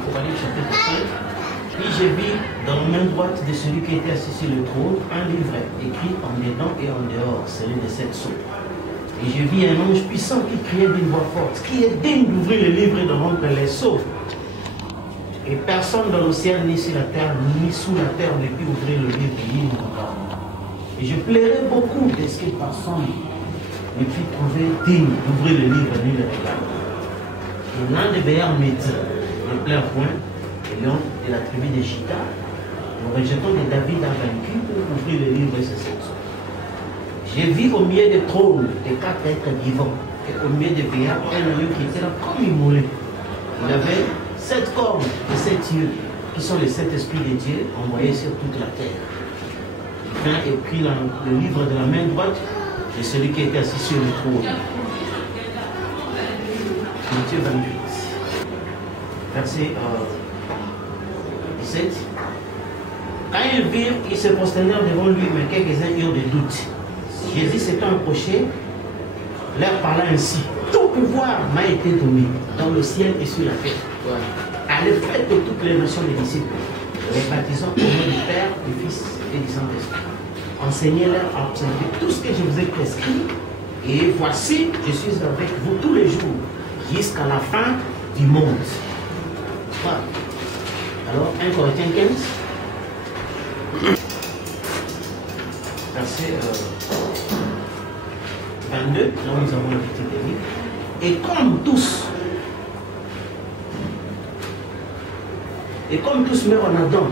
Apocalypse chapitre 5. Puis j'ai vu dans la main droite de celui qui était assis sur le trône un livre écrit en dedans et en dehors, celui de 7 sceaux. Et j'ai vu un ange puissant qui criait d'une voix forte, qui est digne d'ouvrir le livre et de rompre les sceaux. Et personne dans le ciel, ni sur la terre, ni sous la terre ne peut ouvrir le livre ni le regarder. Et je plairais beaucoup de ce que personne ne peut trouver digne d'ouvrir le livre ni le regarder. Et l'un des meilleurs médecins, de plein point, et l'un de la tribu de Chita, le rejeton de David a vaincu pour ouvrir le livre et ses 7 sceaux. J'ai vu au milieu des trônes des 4 êtres vivants, et au milieu des veillards, un agneau qui était là comme immolé. Il avait 7 cornes et 7 yeux, qui sont les 7 esprits de Dieu envoyés sur toute la terre. Enfin, et puis le livre de la main droite de celui qui était assis sur le trône. Matthieu 28, verset 17. Quand ils virent, ils se prosternèrent devant lui, mais quelques-uns eurent des doutes. Jésus s'étant approché, leur parla ainsi. Tout pouvoir m'a été donné dans le ciel et sur la terre. Allez, faites de toutes les nations des disciples, les baptisant au nom du Père, du Fils et du Saint-Esprit. Enseignez-leur à observer tout ce que je vous ai prescrit, et voici, je suis avec vous tous les jours, jusqu'à la fin du monde. Voilà. Alors, 1 Corinthiens 15, verset 22, là où nous avons l'habitude de lire. Et comme tous meurent en Adam,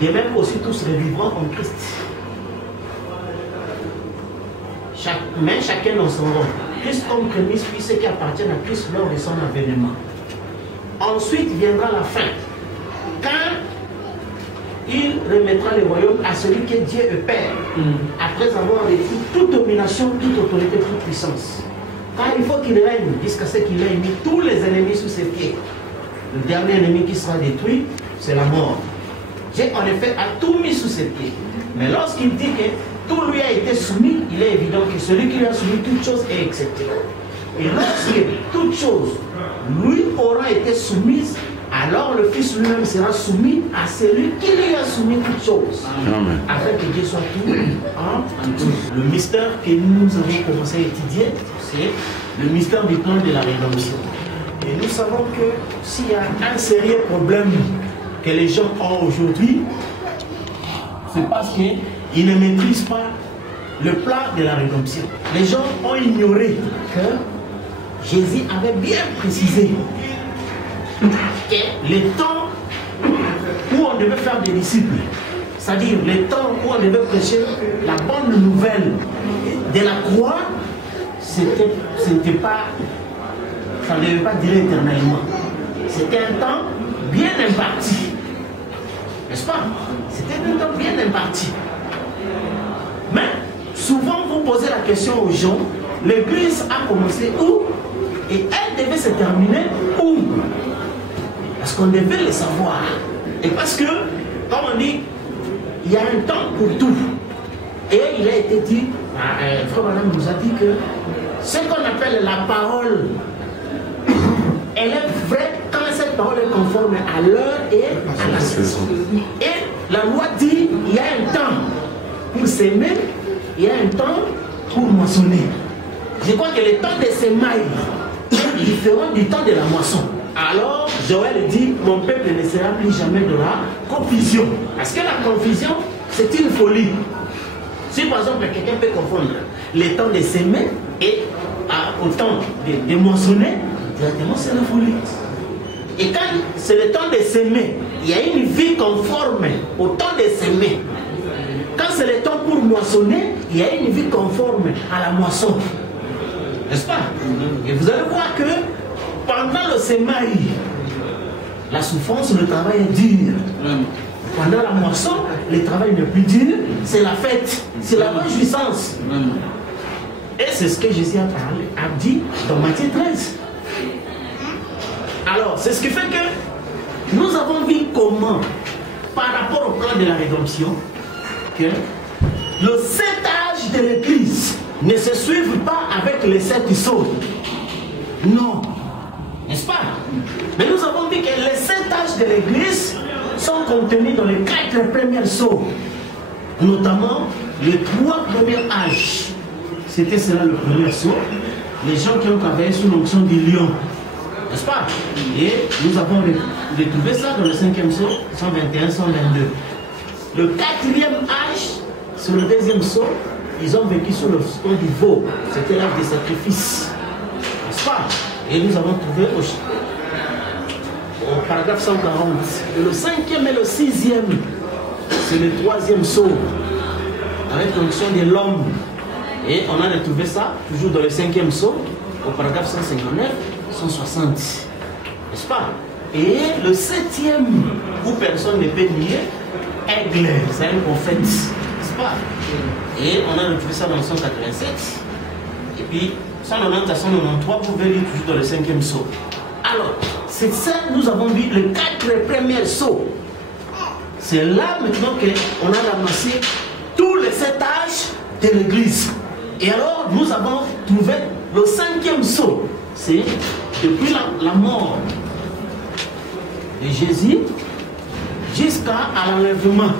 de même aussi tous revivront en Christ. Mais chacun dans son rang. Christ comme prémisse, puis ceux qui appartiennent à Christ lors de son avènement. Ensuite viendra la fin, quand il remettra le royaume à celui qui est Dieu et Père, après avoir vécu toute domination, toute autorité, toute puissance. Car il faut qu'il règne jusqu'à ce qu'il ait mis tous les ennemis sous ses pieds. Le dernier ennemi qui sera détruit, c'est la mort. Dieu en effet a tout mis sous ses pieds. Mais lorsqu'il dit que tout lui a été soumis, il est évident que celui qui lui a soumis toute chose est excepté. Et lorsque toute chose lui aura été soumise, alors le Fils lui-même sera soumis à celui qui lui a soumis toutes choses. Amen. Afin que Dieu soit tout en tout. Le mystère que nous avons commencé à étudier, c'est le mystère du plan de la rédemption. Et nous savons que s'il y a un sérieux problème que les gens ont aujourd'hui, c'est parce qu'ils ne maîtrisent pas le plan de la rédemption. Les gens ont ignoré que Jésus avait bien précisé que le temps où on devait faire des disciples, c'est-à-dire le temps où on devait prêcher la bonne nouvelle de la croix, c'était pas, ça ne devait pas durer éternellement. C'était un temps bien imparti. N'est-ce pas? C'était un temps bien imparti. Mais souvent vous posez la question aux gens, l'église a commencé où? Et elle devait se terminer où? Parce qu'on devait le savoir. Et parce que, comme on dit, il y a un temps pour tout. Et il a été dit, Frère Madame nous a dit que ce qu'on appelle la parole, elle est vraie quand cette parole est conforme à l'heure et à la saison. Et la loi dit, il y a un temps pour s'aimer, il y a un temps pour moissonner. Je crois que le temps de semailles est différent du temps de la moisson. Alors, Joël dit, mon peuple ne sera plus jamais de la confusion. Parce que la confusion, c'est une folie. Si par exemple, quelqu'un peut confondre le temps de s'aimer et au temps de moissonner, directement c'est la folie. Et quand c'est le temps de s'aimer, il y a une vie conforme au temps de s'aimer. Quand c'est le temps pour moissonner, il y a une vie conforme à la moisson. N'est-ce pas? Et vous allez voir que pendant le semaille, la souffrance, le travail est dur. Pendant la moisson, le travail n'est plus dur, c'est la fête, c'est la réjouissance. Et c'est ce que Jésus a dit dans Matthieu 13. Alors, c'est ce qui fait que nous avons vu comment, par rapport au plan de la rédemption, que le 7 âges de l'Église ne se suivent pas avec les 7 sceaux. Non. N'est-ce pas? Mais nous avons vu que les 7 de l'Église sont contenus dans les 4 premiers sceaux, notamment les 3 premiers âges. C'était cela le premier sceau. Les gens qui ont travaillé sous l'onction du lion, n'est-ce pas? Et nous avons retrouvé ça dans le 5e sceau, 121, 122. Le 4e âge, sur le 2e sceau, ils ont vécu sous le sceau du veau. C'était l'âge des sacrifices, n'est-ce pas? Et nous avons trouvé au paragraphe 140. Et le 5e et le 6e, c'est le 3e sceau, avec l'onction de l'homme. Et on a retrouvé ça toujours dans le 5e sceau, au paragraphe 159, 160. N'est-ce pas? Et le 7e, où personne ne peut nier, Aigle, c'est un prophète. N'est-ce pas? Et on a retrouvé ça dans le 187. Et puis 190 à 193, vous pouvez lire toujours dans le 5e sceau. Alors, c'est ça, nous avons vu les 4 premiers sceaux. C'est là maintenant qu'on a ramassé tous les 7 âges de l'Église. Et alors, nous avons trouvé le 5e sceau. C'est depuis la mort de Jésus jusqu'à l'enlèvement.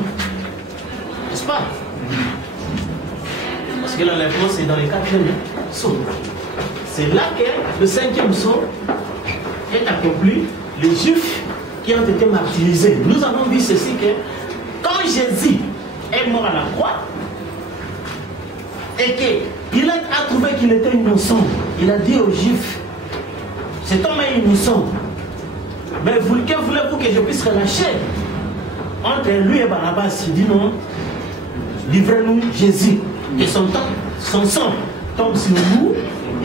N'est-ce pas? Parce que l'enlèvement, c'est dans les 4 sceaux. C'est là que le 5e sceau est accompli. Les Juifs qui ont été martyrisés. Nous avons vu ceci que quand Jésus est mort à la croix, et qu'il a trouvé qu'il était innocent, il a dit aux Juifs, cet homme est innocent, mais que voulez-vous que je puisse relâcher entre lui et Barabbas? Il dit non, livrez-nous Jésus, et son sang tombe sur nous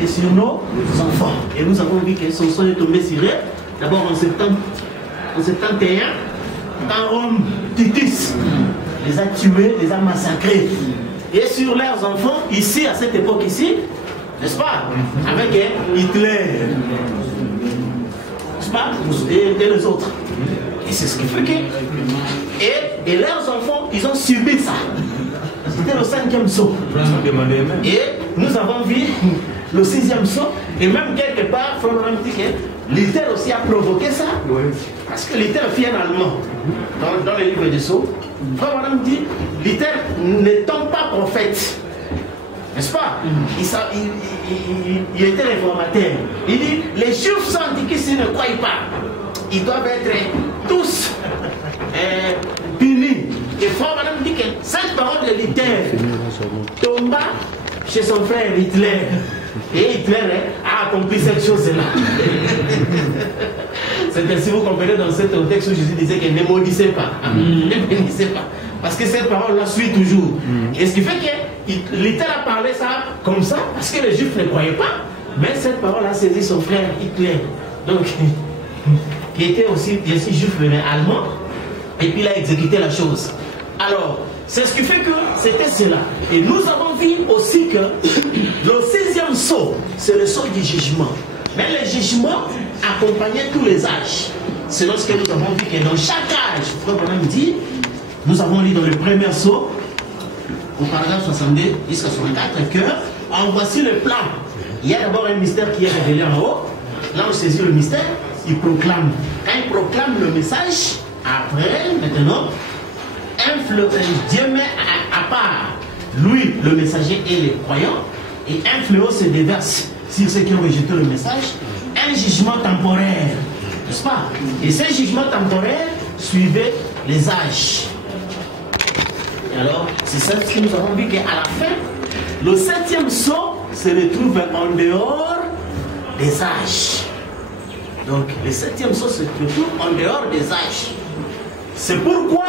et sur nos enfants. Et nous avons vu que son sang est tombé sur eux, d'abord en 71, quand Rome, Titus les a tués, les a massacrés. Et sur leurs enfants, ici, à cette époque ici, n'est-ce pas? Avec Hitler, n'est-ce pas? Et les autres. Et c'est ce qui fait que... Et leurs enfants, ils ont subi ça. C'était le 5e sceau. Et nous avons vu le 6e sceau. Et même quelque part, Frère dit que Luther aussi a provoqué ça. Parce que Luther fit un allemand dans les livres des sceaux. Frère dit, Luther ne tombe pas prophète. N'est-ce pas? Il était réformateur. Il dit, les Juifs sont indiqués s'ils ne croient pas. Ils doivent être tous punis. Et Frère Madame dit que cette parole de Luther tomba chez son frère Hitler. Et Hitler a accompli cette chose-là. C'est ainsi vous comprenez dans ce texte où Jésus disait qu'il ne maudissait pas. Ne bénissez pas. Parce que cette parole-là suit toujours. Et ce qui fait que Luther a parlé ça comme ça, parce que les Juifs ne croyaient pas. Mais cette parole a saisi son frère Hitler. Donc, qui était aussi juif mais allemand. Et puis il a exécuté la chose. Alors, c'est ce qui fait que c'était cela. Et nous avons vu aussi que le 6e sceau, c'est le sceau du jugement. Mais le jugement accompagnait tous les âges. C'est lorsque nous avons vu que dans chaque âge, Frère Branham dit, nous avons lu dans le premier sceau, au paragraphe 62 jusqu'à 64, que en voici le plan. Il y a d'abord un mystère qui est révélé en haut. Là, on saisit le mystère, il proclame. Quand il proclame le message, après, maintenant, Dieu met à part lui, le messager et les croyants, et un fléau se déverse sur ceux qui ont rejeté le message, un jugement temporaire, n'est-ce pas? Et ce jugement temporaire suivait les âges. Et alors, c'est ça que nous avons vu qu'à la fin, le 7e sceau se retrouve en dehors des âges. Donc, le 7e sceau se retrouve en dehors des âges. C'est pourquoi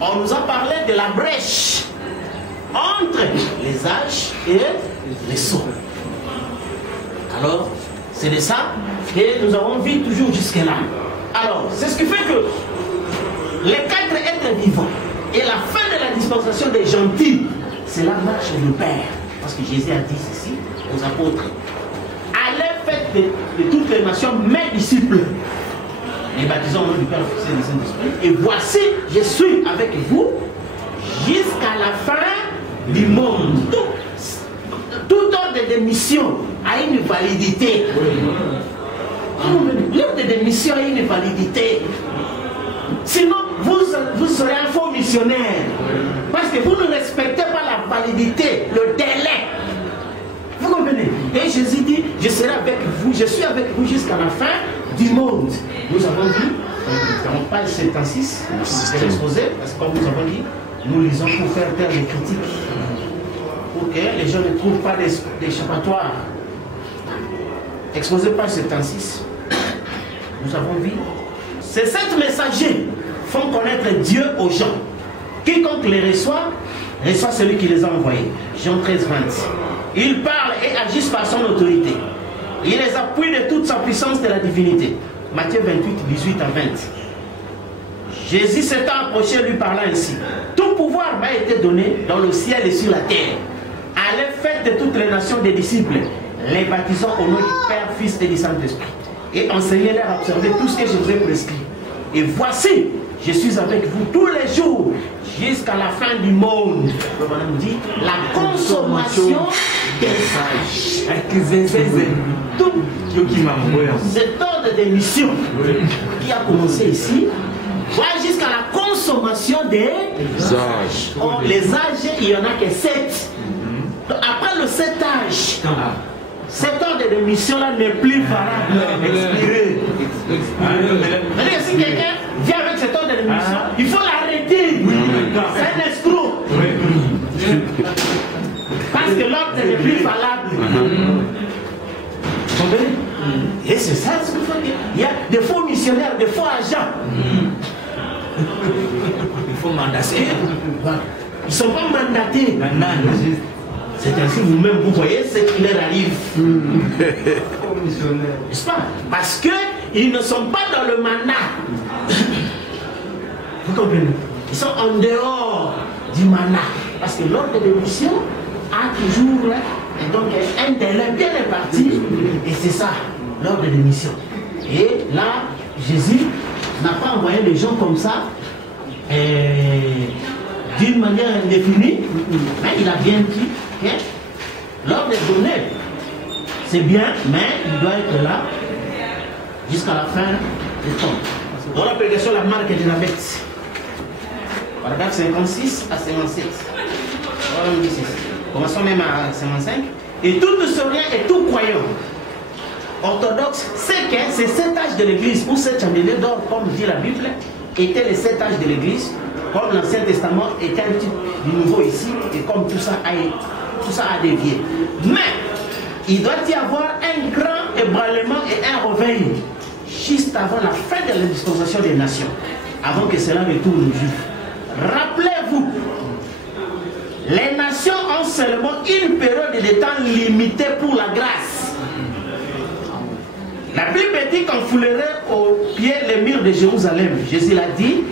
on nous a parlé de la brèche entre les âges et les sceaux. Alors, c'est de ça que nous avons vu toujours jusque-là. Alors, c'est ce qui fait que les 4 êtres vivants et la fin de la dispensation des gentils, c'est la marche du Père. Parce que Jésus a dit ceci aux apôtres. Allez, faites de toutes les nations mes disciples. Et baptisons au nom du Père, du Fils et du Saint-Esprit. Et voici, je suis avec vous jusqu'à la fin du monde. Tout ordre de mission a une validité. L'ordre de mission a une validité. missionnaire. Parce que vous ne respectez pas la validité, le délai. Vous comprenez? Et Jésus dit, je serai avec vous, je suis avec vous jusqu'à la fin du monde. Nous avons vu, dans page 76, c'est exposé, parce que comme nous avons dit, nous lisons pour faire taire les critiques. Pour que les gens ne trouvent pas d'échappatoire. Exposé page 76. Nous avons vu. Ces 7 messagers font connaître Dieu aux gens. Quiconque les reçoit, reçoit celui qui les a envoyés. Jean 13, 20. Ils parlent et agissent par son autorité. Il les appuie de toute sa puissance de la divinité. Matthieu 28, 18 à 20. Jésus s'étant approché, lui parlant ainsi. Tout pouvoir m'a été donné dans le ciel et sur la terre. Allez, faites de toutes les nations des disciples, les baptisant au nom du Père, Fils et du Saint-Esprit. Et enseignez-leur à observer tout ce que je vous ai prescrit. Et voici, je suis avec vous tous les jours, jusqu'à la fin du monde. Le bonhomme dit, la consommation des sages. Tout cet ordre de mission qui a commencé ici, va jusqu'à la consommation des âges. Or, les âges, il n'y en a que 7. Donc, après le 7 âges, cet ordre de mission-là n'est plus valable, expiré. C'est-à-dire que si quelqu'un vient avec cet ordre de mission, il faut l'arrêter. C'est un escroc. Parce que l'ordre n'est plus valable. Vous comprenez? Et c'est ça ce qu'il faut dire. Il y a des faux missionnaires, des faux agents. Il faut mandater. Ils ne sont pas mandatés. C'est ainsi vous-même, vous voyez ce qui leur arrive. N'est-ce pas? Parce qu'ils ne sont pas dans le mandat. Vous comprenez? Ils sont en dehors du mandat. Parce que l'ordre de mission a toujours donc, un délai bien réparti. Et c'est ça, l'ordre de mission. Et là, Jésus n'a pas envoyé les gens comme ça. D'une manière indéfinie, mais il a bien dit que l'ordre est donné. C'est bien, mais il doit être là jusqu'à la fin du temps. Dans la prédication, la marque de la bête. Paragraphe 56 à 57. Commençons même à 55. Et tout historien et tout croyant orthodoxe sait que ces 7 âges de l'église, ou 7 chandeliers d'or, comme dit la Bible, étaient les 7 âges de l'église. Comme l'Ancien Testament était un type du nouveau ici, et comme tout ça a dévié. Mais, il doit y avoir un grand ébranlement et un réveil, juste avant la fin de la dispensation des nations, avant que cela retourne aux Juifs. Rappelez-vous, les nations ont seulement une période de temps limitée pour la grâce. La plus petite enfoulerait au pied les murs de Jérusalem. Jésus l'a dit,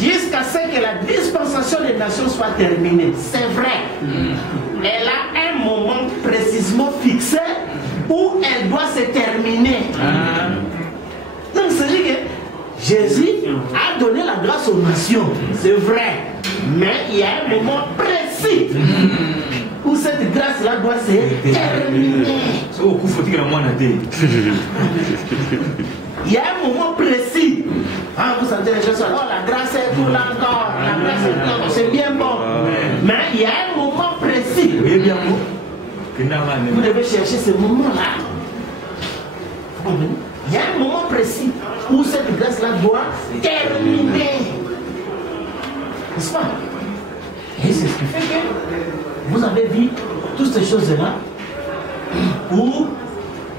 jusqu'à ce que la dispensation des nations soit terminée. C'est vrai. Elle a un moment précisément fixé où elle doit se terminer. Donc c'est-à-dire que Jésus a donné la grâce aux nations. C'est vrai. Mais il y a un moment précis où cette grâce-là doit se terminer. Il y a un moment précis. Vous sentez les gens, oh la grâce est tout là encore, la grâce est tout là, c'est bien bon. Mais il y a un moment précis. Vous devez chercher ce moment-là. Il y a un moment précis où cette grâce-là doit terminer. N'est-ce pas? Et c'est ce qui fait que vous avez vu toutes ces choses-là où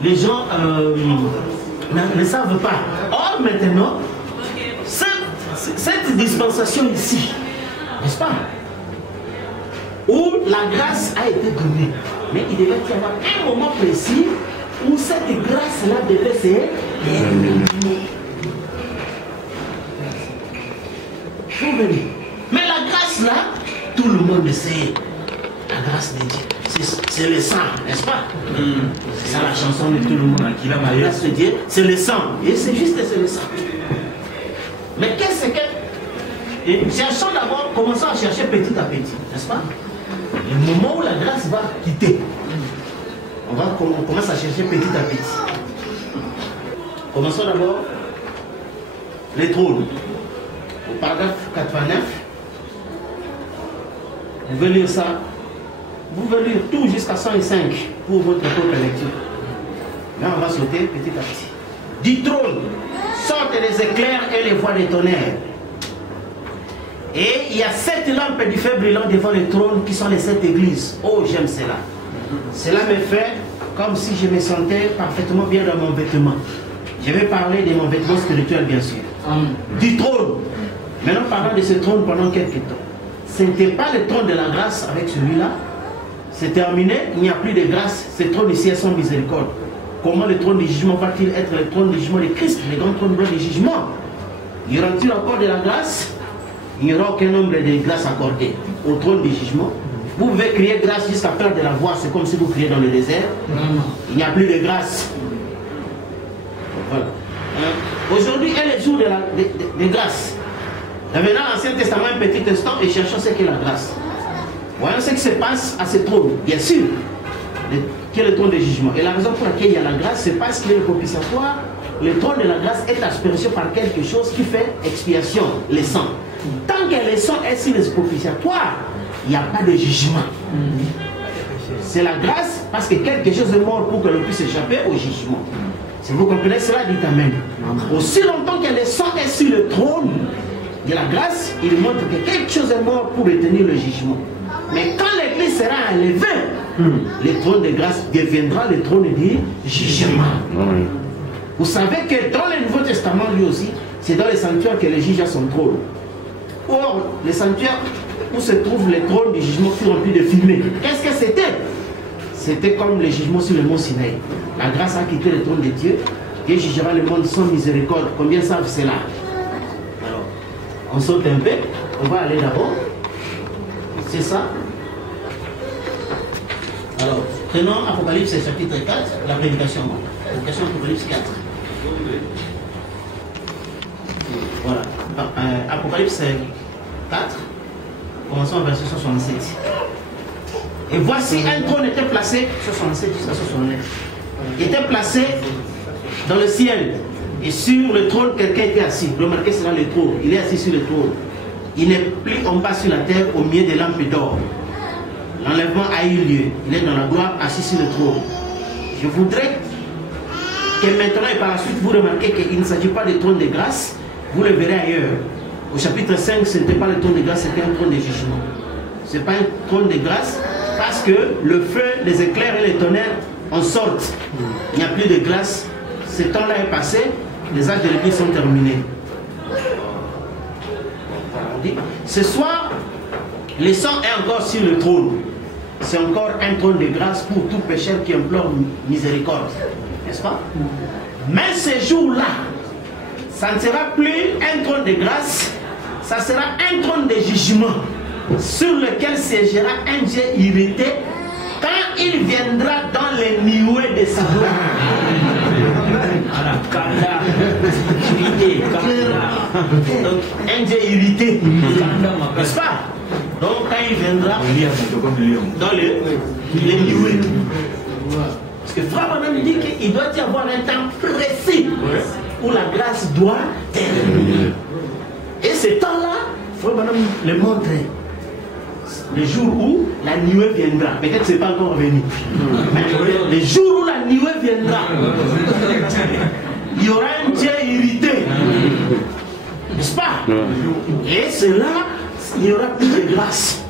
les gens ne savent pas. Or, maintenant, cette dispensation ici, n'est-ce pas? Où la grâce a été donnée. Mais il devait y avoir un moment précis où cette grâce-là devait se terminer. Mais la grâce là, tout le monde sait. La grâce de Dieu, c'est le sang, n'est-ce pas? C'est ça la chanson de tout le monde. La grâce de Dieu, c'est le sang. Et c'est juste que c'est le sang. Mais qu'est-ce que... Cherchons d'abord, commençons à chercher petit à petit, n'est-ce pas? Le moment où la grâce va quitter, on commence à chercher petit à petit. Commençons d'abord les trônes. Au paragraphe 89, Vous pouvez lire ça. Vous pouvez lire tout jusqu'à 105 pour votre propre lecture. Là, on va sauter petit à petit. Du trône sortent les éclairs et les voix des tonnerres. Et il y a 7 lampes du feu brillant devant le trône qui sont les 7 églises. Oh, j'aime cela. Cela me fait comme si je me sentais parfaitement bien dans mon vêtement. Je vais parler de mon vêtement spirituel, bien sûr. Du trône. Maintenant, parlons de ce trône pendant quelques temps. Ce n'était pas le trône de la grâce avec celui-là. C'est terminé, il n'y a plus de grâce. Ce trône ici est sans miséricorde. Comment le trône du jugement va-t-il être le trône du jugement de Christ, le grand trône blanc du jugement? Y aura-t-il encore de la grâce? Il n'y aura aucun nombre de grâces accordées au trône du jugement. Vous pouvez crier grâce jusqu'à perdre de la voix, c'est comme si vous criez dans le désert. Il n'y a plus de grâce. Voilà. Aujourd'hui est le jour de grâce. Revenons à l'Ancien Testament un petit instant et cherchons ce qu'est la grâce. Voyons ce qui se passe à ce trône. Bien sûr, qui est le trône de jugement. Et la raison pour laquelle il y a la grâce, c'est parce qu'il est le propitiatoire. Le trône de la grâce est aspergé par quelque chose qui fait expiation, le sang. Tant que le sang est sur le propitiatoire, il n'y a pas de jugement. C'est la grâce parce que quelque chose est mort pour que l'on puisse échapper au jugement. Si vous comprenez cela, dites Amen. Aussi longtemps que le sang est sur le trône de la grâce, il montre que quelque chose est mort pour retenir le jugement. Mais quand l'Église sera enlevée, le trône de grâce deviendra le trône du jugement. Vous savez que dans le Nouveau Testament, lui aussi, c'est dans le sanctuaire que le juge a son trône. Or, le sanctuaire où se trouve le trône du jugement fut rempli de fumée. Qu'est-ce que c'était? C'était comme le jugement sur le mont Sinaï. La grâce a quitté le trône de Dieu. Dieu jugera le monde sans miséricorde. Combien savent cela? Alors, on saute un peu. On va aller d'abord. C'est ça. Alors, prenons Apocalypse chapitre 4, la prédication. Prédication Apocalypse 4. Voilà. Apocalypse 4, commençons au verset 67. Et voici un trône était placé, 67 jusqu'à 69. Il était placé dans le ciel. Et sur le trône, quelqu'un était assis. Remarquez cela, le trône. Il est assis sur le trône. Il n'est plus en bas sur la terre au milieu des lampes d'or. L'enlèvement a eu lieu. Il est dans la gloire, assis sur le trône. Je voudrais que maintenant et par la suite, vous remarquez qu'il ne s'agit pas de trône de grâce. Vous le verrez ailleurs. Au chapitre 5, ce n'était pas le trône de grâce, c'était un trône de jugement. Ce n'est pas un trône de grâce parce que le feu, les éclairs et les tonnerres en sortent. Il n'y a plus de grâce. Ce temps-là est passé. Les âges de l'Église sont terminés. Ce soir, le sang est encore sur le trône. C'est encore un trône de grâce pour tout pécheur qui implore miséricorde. N'est-ce pas? Mais ce jour-là, ça ne sera plus un trône de grâce, ça sera un trône de jugement sur lequel siégera un Dieu irrité quand il viendra dans les nuées de sa gloire. Donc, un Dieu irrité, n'est-ce pas? Donc, quand il viendra dans les nuées. Parce que Frère Branham dit qu'il doit y avoir un temps précis où la grâce doit terminer. Et ce temps-là, Frère Branham le montre. Le jour où la nuée viendra. Peut-être que ce n'est pas encore venu. Mais le jour où la nuée viendra, il y aura un Dieu irrité. N'est-ce pas? Et c'est là, il n'y aura plus de grâce.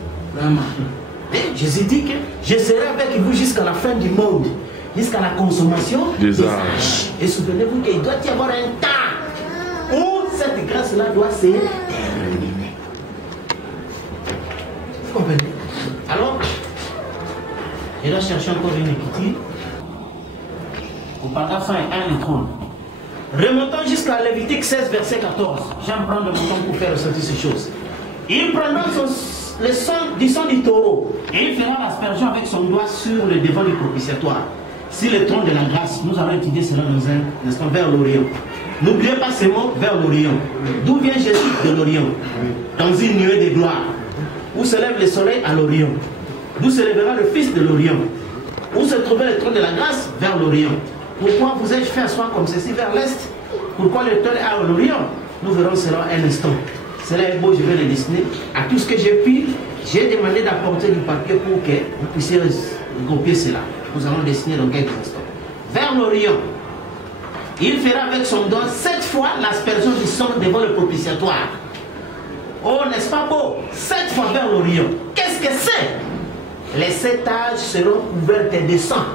Et Jésus dit que je serai avec vous jusqu'à la fin du monde. Jusqu'à la consommation des âges. Et souvenez-vous qu'il doit y avoir un temps où cette grâce-là doit se terminer. Vous comprenez? Alors, je dois chercher encore une écriture. Au paragraphe 1 et trône. Remontons jusqu'à Lévitique 16, verset 14. J'aime prendre mon temps pour faire ressortir ces choses. Il prendra le sang du taureau et il fera l'aspersion avec son doigt sur le devant du propitiatoire. Si le trône de la grâce, nous allons étudier cela dans un instant vers l'Orient. N'oubliez pas ces mots, vers l'Orient. D'où vient Jésus? De l'Orient. Dans une nuée de gloire. Où se lève le soleil? À l'Orient. D'où se lèvera le Fils de l'Orient. Où se trouvait le trône de la grâce? Vers l'Orient. Pourquoi vous ai-je fait asseoir comme ceci vers l'Est? Pourquoi le trône est à l'Orient? Nous verrons cela un instant. Cela est beau, je vais le dessiner. À tout ce que j'ai pu J'ai demandé d'apporter du papier pour que vous puissiez recopier cela. Nous allons dessiner dans quelques instants. Vers l'Orient, il fera avec son doigt 7 fois l'aspersion du sang devant le propitiatoire. Oh, n'est-ce pas beau? 7 fois vers l'Orient. Qu'est-ce que c'est? Les 7 âges seront couverts de sang.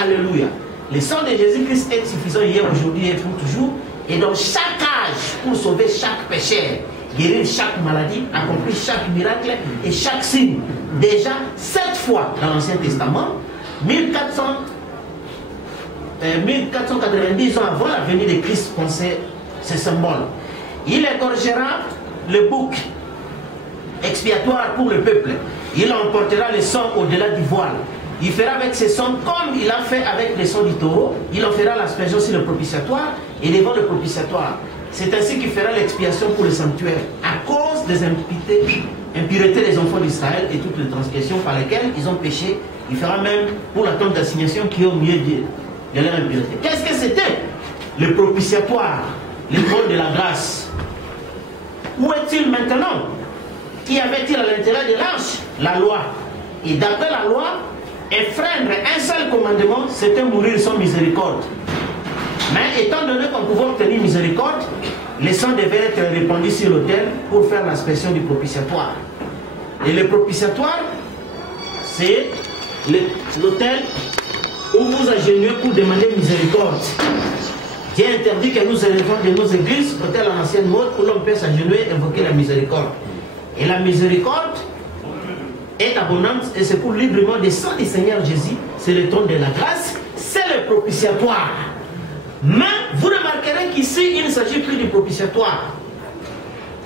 Alléluia. Le sang de Jésus-Christ est suffisant hier, aujourd'hui et pour toujours. Et dans chaque âge, pour sauver chaque pécheur, guérir chaque maladie, accomplir chaque miracle et chaque signe. Déjà 7 fois dans l'Ancien Testament, 1490 ans avant la venue de Christ, pensez ce symbole. Il égorgera le bouc expiatoire pour le peuple. Il emportera le sang au-delà du voile. Il fera avec ce sang comme il a fait avec le sang du taureau. Il en fera l'aspersion sur le propitiatoire et devant le propitiatoire. C'est ainsi qu'il fera l'expiation pour le sanctuaire à cause des impuretés des enfants d'Israël et toutes les transgressions par lesquelles ils ont péché. Il fera même pour la tente d'assignation qui est au milieu de leur impureté. Qu'est-ce que c'était? Le propitiatoire, le trône de la grâce. Où est-il maintenant? Qui avait-il à l'intérieur de l'arche? La loi. Et d'après la loi, enfreindre un seul commandement, c'était mourir sans miséricorde. Mais étant donné qu'on pouvait obtenir miséricorde, le sang devait être répandu sur l'autel pour faire l'aspersion du propitiatoire. Et le propitiatoire, c'est l'autel où vous agenouillez pour demander miséricorde. Dieu interdit que nous élevons de nos églises, l'autel en ancienne mode, où l'on peut s'agenouiller et invoquer la miséricorde. Et la miséricorde est abondante et c'est pour librement des sang du Seigneur Jésus. C'est le trône de la grâce, c'est le propitiatoire. Mais vous remarquerez qu'ici, il ne s'agit plus du propitiatoire,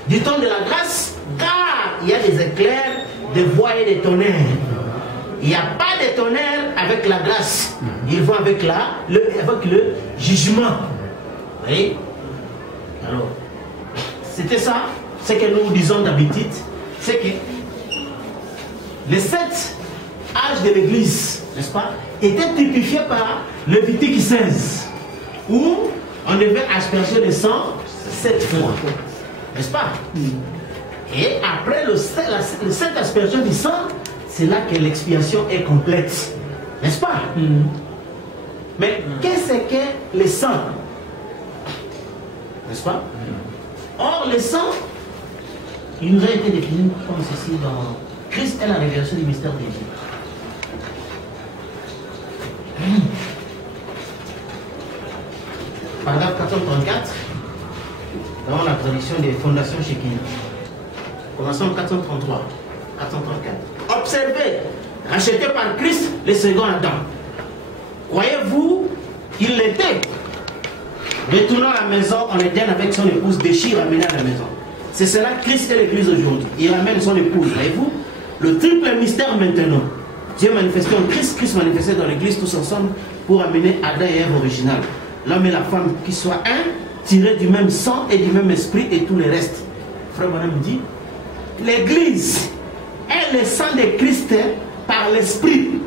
du trône de la grâce, car il y a des éclairs, des voix et des tonnerres. Il n'y a pas de tonnerre avec la grâce. Ils vont avec le jugement. Vous voyez? Alors, c'était ça, ce que nous disons d'habitude, c'est que les 7 âges de l'Église, n'est-ce pas, étaient typifiés par Lévitique 16, où on devait asperger le sang 7 fois, n'est-ce pas? Et après cette aspersion du sang, c'est là que l'expiation est complète, n'est-ce pas? Mais qu'est-ce que le sang? N'est-ce pas? Or, le sang, il nous a été défini comme ceci dans Christ est la révélation du mystère de Dieu. Paragraphe 434, dans la traduction des fondations Shekinah. Commençons 433, 434. Observez, racheté par Christ, le second Adam. Croyez-vous qu'il l'était? Retournant à la maison en Éden avec son épouse, déchire ramené à la maison. C'est cela Christ et l'Église aujourd'hui. Il ramène son épouse, voyez-vous? Le triple mystère maintenant. Dieu manifesté en Christ, Christ manifesté dans l'Église, tous ensemble, pour amener Adam et Ève original. L'homme et la femme qui soient un, tirés du même sang et du même esprit et tout le reste. Frère Branham dit, l'Église est le sang de Christ par l'esprit.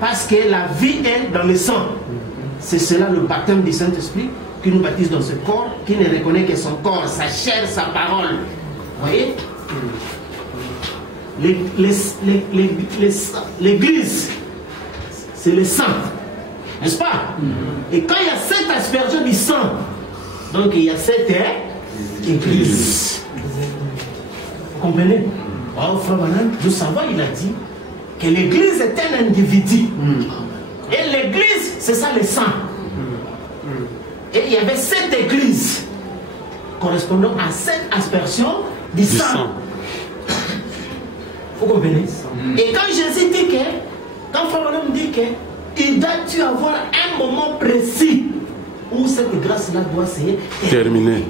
Parce que la vie est dans le sang. C'est cela le baptême du Saint-Esprit qui nous baptise dans ce corps, qui ne reconnaît que son corps, sa chair, sa parole. Vous voyez? L'Église, c'est le sang, n'est-ce pas? Et quand il y a cette aspersion du sang, donc il y a cette Église. Vous comprenez? Oh, frère Manan, nous savons, il a dit que l'Église est un individu. Et l'Église, c'est ça le sang. Et il y avait cette Église correspondant à cette aspersion du sang. Vous comprenez? Et quand Jésus dit que, quand Frère Branham dit que, il doit avoir un moment précis où cette grâce-là doit se terminer.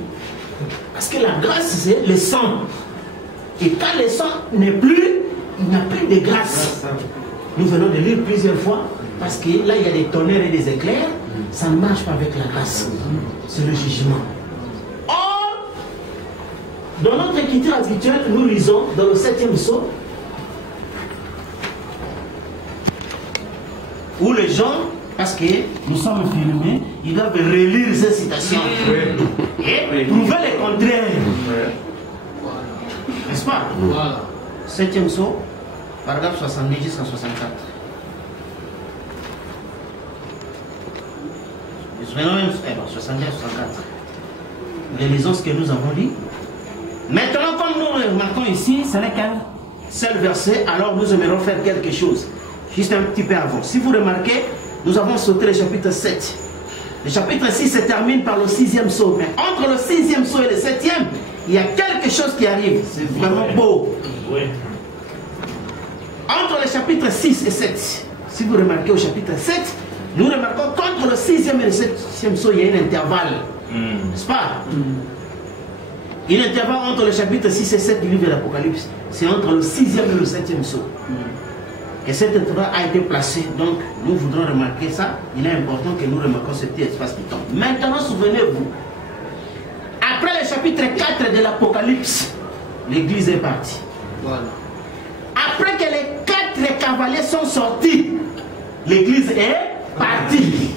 Parce que la grâce, c'est le sang. Et quand le sang n'est plus, il n'y a plus de grâce. Nous venons de lire plusieurs fois, parce que là, il y a des tonnerres et des éclairs, ça ne marche pas avec la grâce. C'est le jugement. Or, dans notre écriture habituelle, nous lisons dans le 7e psaume, où les gens, parce que nous sommes filmés, ils doivent relire ces citations et prouver le contraire. N'est-ce pas? 7e saut, paragraphe 70 jusqu'à 64. Même 70 à 64. Nous lisons ce que nous avons dit. Maintenant, comme nous remarquons ici, ce n'est qu'un seul verset, alors nous aimerons faire quelque chose. Juste un petit peu avant. Si vous remarquez, nous avons sauté le chapitre 7. Le chapitre 6 se termine par le 6e saut. Mais entre le 6e saut et le 7e, il y a quelque chose qui arrive. C'est vraiment beau. Oui. Entre le chapitre 6 et 7, si vous remarquez au chapitre 7, nous remarquons qu'entre le 6e et le 7e saut, il y a un intervalle. N'est-ce pas? Il y a un intervalle entre le chapitre 6 et 7 du livre de l'Apocalypse. C'est entre le 6e et le 7e saut. Et cet intervalle a été placé. Donc, nous voudrons remarquer ça. Il est important que nous remarquions ce petit espace de temps. Maintenant, souvenez-vous. Après le chapitre 4 de l'Apocalypse, l'Église est partie. Voilà. Après que les 4 cavaliers sont sortis, l'Église est partie.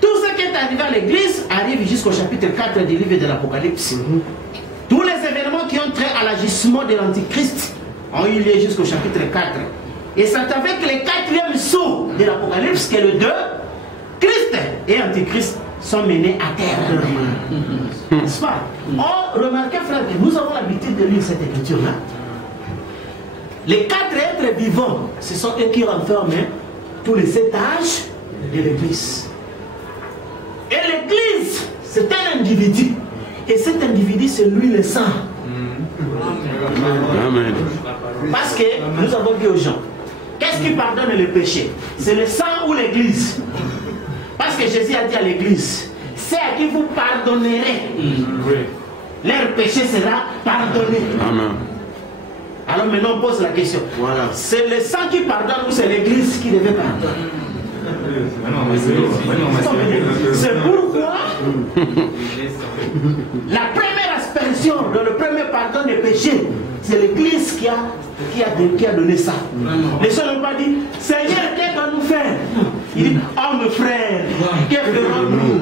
Tout ce qui est arrivé à l'Église arrive jusqu'au chapitre 4 du livre de l'Apocalypse. Tous les événements qui ont trait à l'agissement de l'Antichrist ont eu lieu jusqu'au chapitre 4. Et c'est avec le 4e saut de l'Apocalypse que le 2, Christ et Antichrist sont menés à terre. N'est-ce pas? Oh, remarquez frère que nous avons l'habitude de lire cette écriture-là. Les 4 êtres vivants, ce sont eux qui renferment tous les 7 âges de l'Église. Et l'Église, c'est un individu. Et cet individu, c'est lui le sang. Amen. Parce que nous avons dit aux gens, qu'est-ce qui pardonne le péché? C'est le sang ou l'Église? Parce que Jésus a dit à l'Église, c'est à qui vous pardonnerez. Leur péché sera pardonné. Amen. Alors maintenant on pose la question. Voilà. C'est le sang qui pardonne ou c'est l'Église qui devait pardonner? C'est pourquoi la première aspersion dans le premier pardon des péchés, c'est l'Église qui a donné ça. Les gens n'ont pas dit, Seigneur, qu'est-ce qu'on nous fait? Il dit, oh mes frères, que ferons-nous?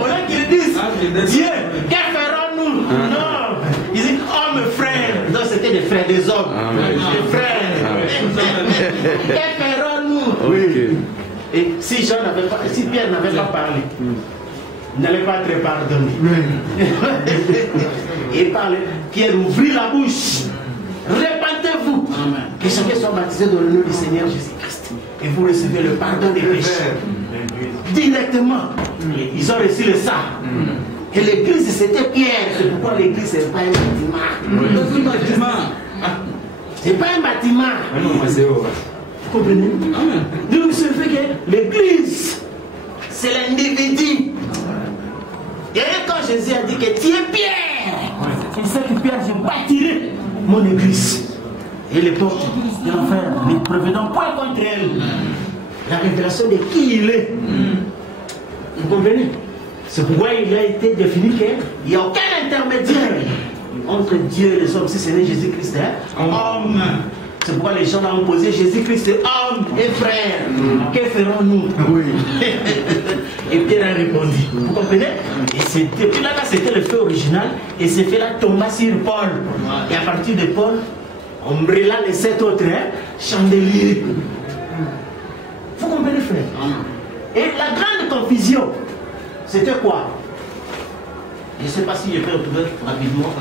Au lieu qu'ils disent, Dieu, que ferons-nous? Non, ils disent, oh mes frères. Donc c'était des frères, des hommes, des frères. Que ferons-nous? Oui. Et si Pierre n'avait pas parlé, il n'allait pas être pardonné. Il parlait, Pierre ouvrit la bouche. Répentez-vous. Que chacun soit baptisé dans le nom du Seigneur Jésus-Christ. Et vous recevez le pardon des péchés. Directement. Ils ont reçu le sang. Et l'église c'était Pierre. C'est pourquoi l'église n'est pas un bâtiment. C'est pas un bâtiment. Vous comprenez? Donc ce fait que l'église, c'est l'individu. Et quand Jésus a dit que tu es Pierre, il sait que Pierre, je bâtirai mon église. Et les portes de l'enfer ne prévaudront point contre elle. La révélation de qui il est. Vous comprenez? C'est pourquoi il a été défini qu'il n'y a aucun intermédiaire entre Dieu et les hommes, si ce n'est Jésus-Christ, homme. C'est pourquoi les gens ont posé Jésus-Christ est homme et frère. Que ferons-nous? Oui. Et Pierre a répondu. Vous comprenez? Et depuis là, c'était le feu original. Et ce feu-là tomba sur Paul. Et à partir de Paul, on brûla les 7 autres chandeliers. Vous comprenez, frère? Et la grande confusion, c'était quoi? Je ne sais pas si je peux retrouver rapidement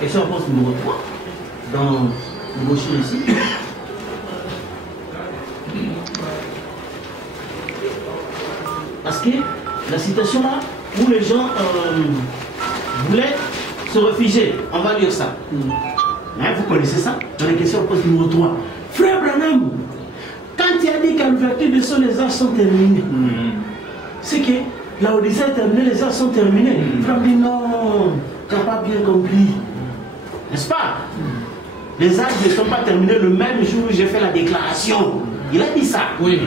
question en poste numéro 3 dans le brochure ici. Parce que la citation là, où les gens voulaient se réfugier, on va lire ça. Hein, vous connaissez ça? Dans les questions en poste numéro 3. Frère Branham, quand il a dit qu'à l'ouverture de son, les âges sont terminés, c'est que la Odyssée est terminée, les âges sont terminés. Frère dit non, tu n'as pas bien compris. N'est-ce pas? Les âges ne sont pas terminés le même jour où j'ai fait la déclaration. Il a dit ça. Oui.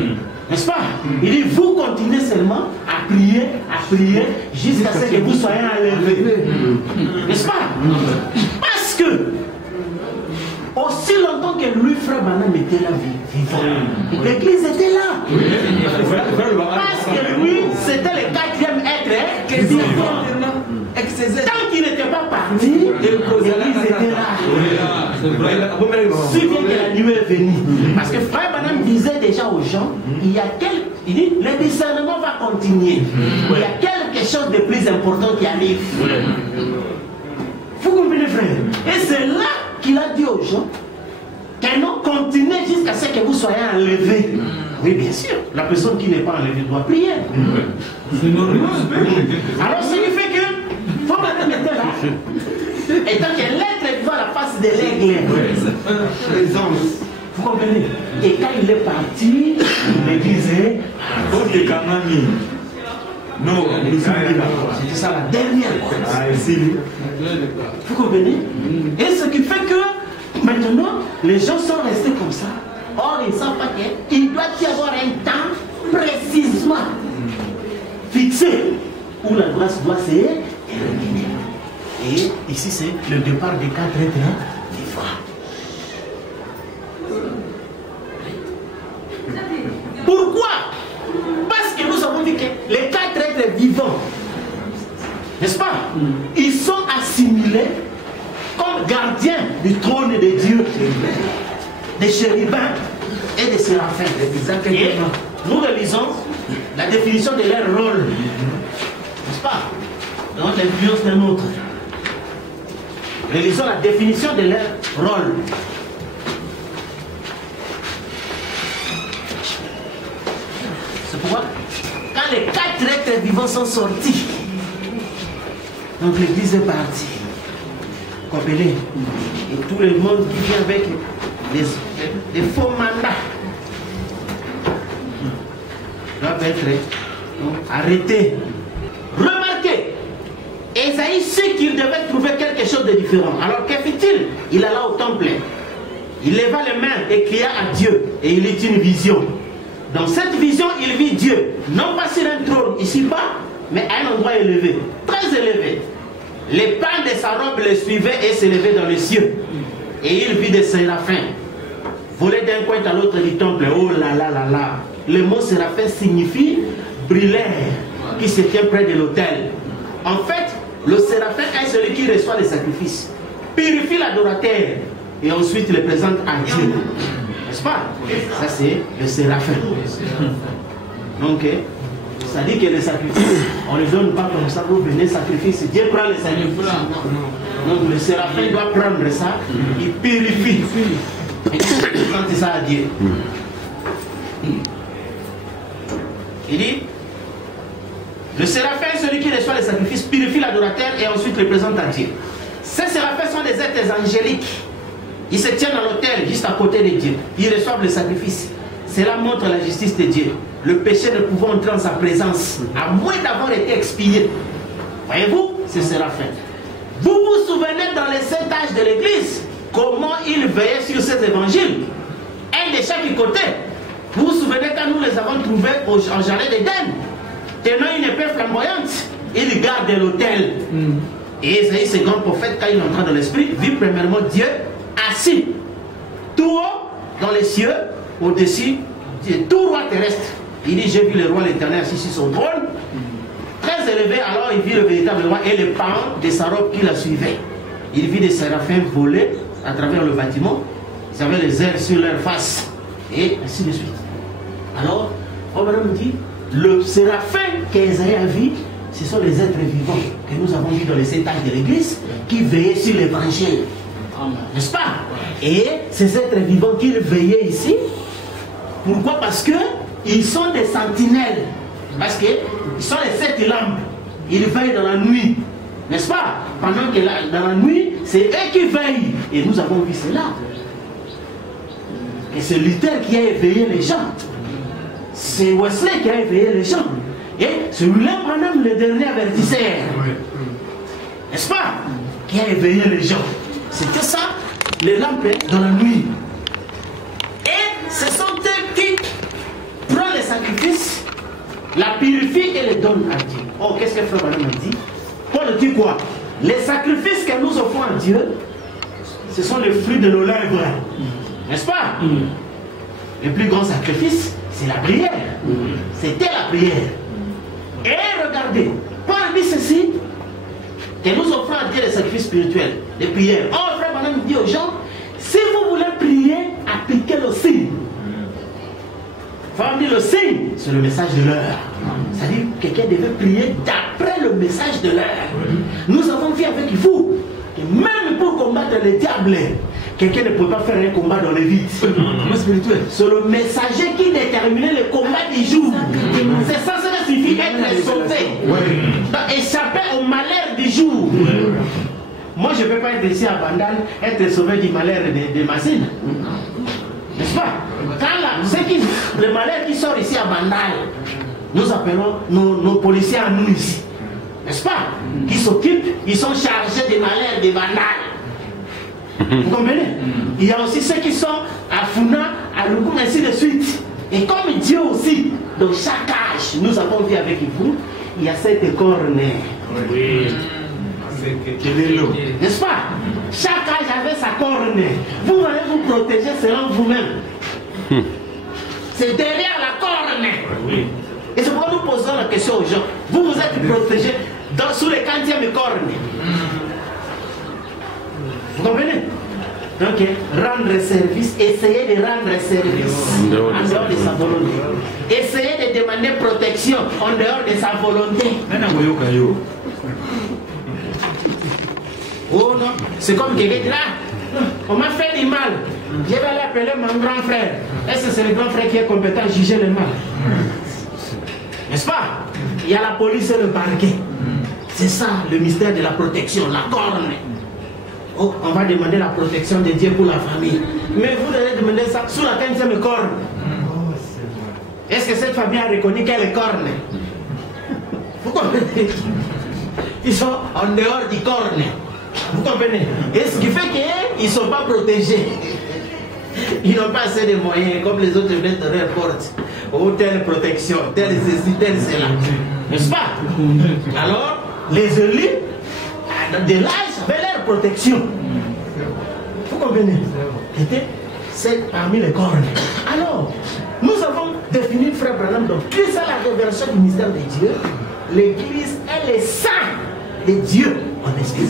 N'est-ce pas? Il dit, vous continuez seulement à prier jusqu'à ce que vous soyez enlevés. N'est-ce pas? Parce que aussi longtemps que lui, frère Branham était là vivant, l'église était là. Parce que lui, c'était le 4e être vivant. Avec ses ça aux gens, il dit, le discernement va continuer. Il y a quelque chose de plus important qui arrive. Vous comprenez, frère? Et c'est là qu'il a dit aux gens que non, continuez jusqu'à ce que vous soyez enlevés. Oui, bien sûr. La personne qui n'est pas enlevée doit prier. Alors, ce qui fait que, faut maintenant mettre là, étant que l'être vivant à la face de l'aigle, vous comprenez? Et quand il est parti, l'église est non, c'était ça la dernière fois. Vous comprenez? Et ce qui fait que maintenant, les gens sont restés comme ça. Or, ils ne savent pas qu'il doit y avoir un temps précisément fixé où la grâce doit se terminer. Et ici, c'est le départ des 4 êtres vivants. Pourquoi? Parce que nous avons dit que les 4 êtres vivants, n'est-ce pas? Ils sont assimilés comme gardiens du trône de Dieu, des chérubins et des séraphins. Et nous relisons la définition de leur rôle, n'est-ce pas? Dans l'influence d'un autre. Relisons la définition de leur rôle. C'est pourquoi, quand les 4 êtres vivants sont sortis, donc l'église est partie. Comprenez? Et tout le monde qui vient avec des faux mandats doivent être arrêtés. Remarquez, Ésaïe sait qu'il devait trouver quelque chose de différent. Alors que fit-il? Il alla au temple. Il leva les mains et cria à Dieu. Et il eut une vision. Dans cette vision, il vit Dieu, non pas sur un trône ici-bas, mais à un endroit élevé, très élevé. Les pans de sa robe le suivaient et s'élevaient dans les cieux. Et il vit des séraphins voler d'un coin à l'autre du temple. Oh là là là là. Le mot séraphin signifie brûleur qui se tient près de l'autel. En fait, le séraphin est celui qui reçoit les sacrifices, purifie l'adorateur et ensuite le présente à Dieu. N'est-ce pas? Ça c'est le séraphin. Donc, ça dit que les sacrifices, on ne les donne pas comme ça, vous venez sacrifier, Dieu prend les sacrifices. Donc le séraphin doit prendre ça, il purifie. Et il présente ça à Dieu. Il dit, le séraphin est celui qui reçoit les sacrifices, purifie l'adorateur et ensuite le présente à Dieu. Ces séraphins sont des êtres angéliques. Ils se tiennent dans l'autel, juste à côté de Dieu. Ils reçoivent le sacrifice. Cela montre la justice de Dieu. Le péché ne pouvant entrer en sa présence, à moins d'avoir été expié. Voyez-vous, c'est séraphin. Vous vous souvenez dans les 7 âges de l'Église, comment ils veillaient sur cet évangile? Un de chaque côté. Vous vous souvenez quand nous les avons trouvés en jardin d'Éden, tenant une épée flamboyante, ils gardent l'autel. Et Isaïe, ce grand prophète, quand il entra dans l'esprit, vit premièrement Dieu assis, tout haut dans les cieux, au-dessus de tout roi terrestre. Il dit, j'ai vu le roi l'Éternel assis sur son trône, très élevé. Alors il vit le véritable roi et les pans de sa robe qui la suivaient. Il vit des séraphins voler à travers le bâtiment. Ils avaient les ailes sur leur face et ainsi de suite. Alors, Abraham dit, le séraphin qu'Ésaïe a vu, ce sont les êtres vivants que nous avons vus dans les 7 âges de l'Église qui veillaient sur l'évangile. N'est-ce pas? Et ces êtres vivants qu'ils veillaient ici, pourquoi? Parce qu'ils sont des sentinelles. Parce qu'ils sont les 7 lampes. Ils veillent dans la nuit. N'est-ce pas? Pendant que dans la nuit, c'est eux qui veillent. Et nous avons vu cela. Et c'est Luther qui a éveillé les gens. C'est Wesley qui a éveillé les gens. Et celui-là, madame, le dernier avertisseur. N'est-ce pas? Qui a éveillé les gens. C'était ça, les lampes dans la nuit. Et ce sont eux qui prennent les sacrifices, la purifient et les donnent à Dieu. Oh, qu'est-ce que Frère Madame a dit? Paul dit quoi? Les sacrifices que nous offrons à Dieu, ce sont les fruits de nos lèvres. N'est-ce pas? Le plus grand sacrifice, c'est la prière. C'était la prière. Et regardez, Paul dit ceci, que nous offrons à Dieu les sacrifices spirituels, les prières. Oh, Frère Madame dit aux gens, si vous voulez prier, appliquez le signe. Parmi le signe, c'est le message de l'heure. C'est-à-dire que quelqu'un devait prier d'après le message de l'heure. Nous avons vu avec vous que même pour combattre le diable, quelqu'un ne peut pas faire un combat dans le vide. C'est le messager qui déterminait le combat du jour. C'est ça, ça suffit être sauvé. Donc, échapper au malheur du jour. Moi, je ne peux pas être ici à Bandal, être sauvé du malheur de Massine. N'est-ce pas? Quand le malheur qui sort ici à Bandal, nous appelons nos policiers à nous ici. N'est-ce pas? Qui s'occupent, ils sont chargés des malheurs de Bandal. Vous comprenez? Il y a aussi ceux qui sont à Funa, à Loukoum, ainsi de suite. Et comme Dieu aussi, dans chaque âge, nous avons vu avec vous, il y a cette corne. Oui. N'est-ce pas? Chaque âge avait sa corne. Vous allez vous protéger selon vous-même. C'est derrière la corne. Et c'est pourquoi nous posons la question aux gens. Vous vous êtes protégés sous les 40e cornes. Vous comprenez? Donc, rendre service, essayez de rendre service en dehors de sa volonté. Essayez de demander protection en dehors de sa volonté. Oh non, c'est comme quelqu'un dit là, on m'a fait du mal. Je vais aller appeler mon grand frère. Est-ce que c'est le grand frère qui est compétent à juger le mal? N'est-ce pas? Il y a la police et le parquet. C'est ça le mystère de la protection, la corne. Oh, on va demander la protection de Dieu pour la famille. Mais vous devez demander ça sous la 15e corne. Est-ce que cette famille a reconnu qu'elle est corne? Vous comprenez? Ils sont en dehors du corne. Vous comprenez? Et ce qui fait qu'ils ne sont pas protégés. Ils n'ont pas assez de moyens, comme les autres venaient de leur porte. Oh, telle protection, telle ceci, telle cela. N'est-ce pas? Alors, les élus, de l'âge, avaient leur protection. Vous comprenez? C'est parmi les cornes. Alors, nous avons défini, frère Branham, donc, plus à la révélation du mystère de Dieu, l'Église est le sang de Dieu en esprit.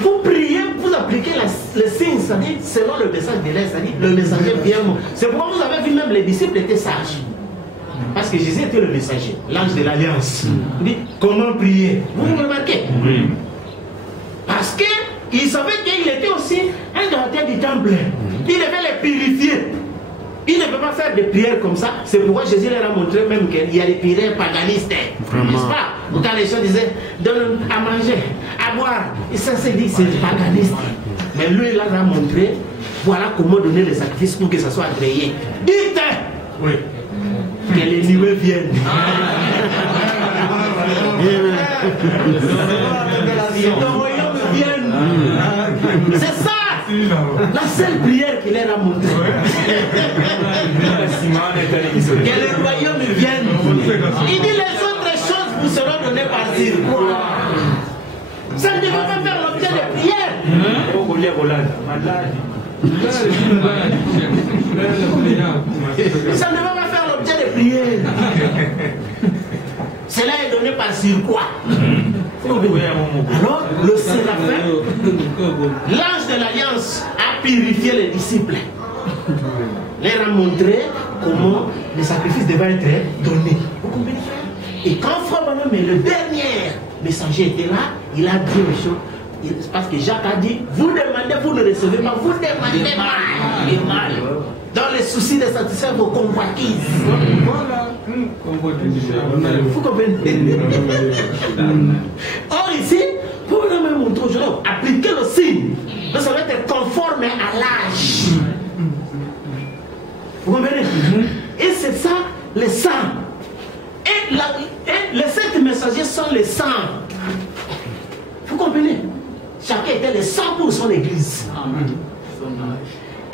Vous priez, vous appliquez le signe, c'est-à-dire selon le message de l'air, c'est-à-dire le messager vient. C'est pourquoi vous avez vu même les disciples étaient sages. Parce que Jésus était le messager, l'ange de l'alliance. Il dit comment prier. Vous remarquez? Oui. Parce qu'il savait qu'il était aussi un gardien du temple. Il devait les purifier. Il ne peut pas faire des prières comme ça. C'est pourquoi Jésus leur a montré même qu'il y a des prières paganistes. N'est-ce pas? Quand les gens disaient donne à manger, à boire, et ça c'est dit c'est paganiste. Mais lui il leur a montré voilà comment donner les sacrifices pour que ça soit agréé. Dites oui. Que les nuées viennent. Que le royaume vienne. C'est ça. La seule prière qu'il leur a montrée. Que le royaume vienne. Il dit les autres choses vous seront données par circonstance. Ça ne devait pas faire l'objet de prière. Ça ne devait pas faire l'objet de prière. Cela est donné par sur quoi? Alors, le séraphin, l'ange de l'alliance, a purifié les disciples. Leur a montré comment les sacrifices devaient être donnés. Vous comprenez? Et quand Frère Branham, le dernier messager était là, il a dit aux choses. Parce que Jacques a dit, vous demandez, vous ne recevez pas, vous demandez mal. Et mal. Dans les soucis de satisfaire vos convoitises. Voilà. Vous comprenez? Or ici, pour nous même montrer aujourd'hui, appliquer le signe, donc ça va être conforme à l'âge. Vous comprenez? Et c'est ça, les saints. Et les 7 messagers sont les saints. Vous comprenez? Chacun était les 100% de l'église.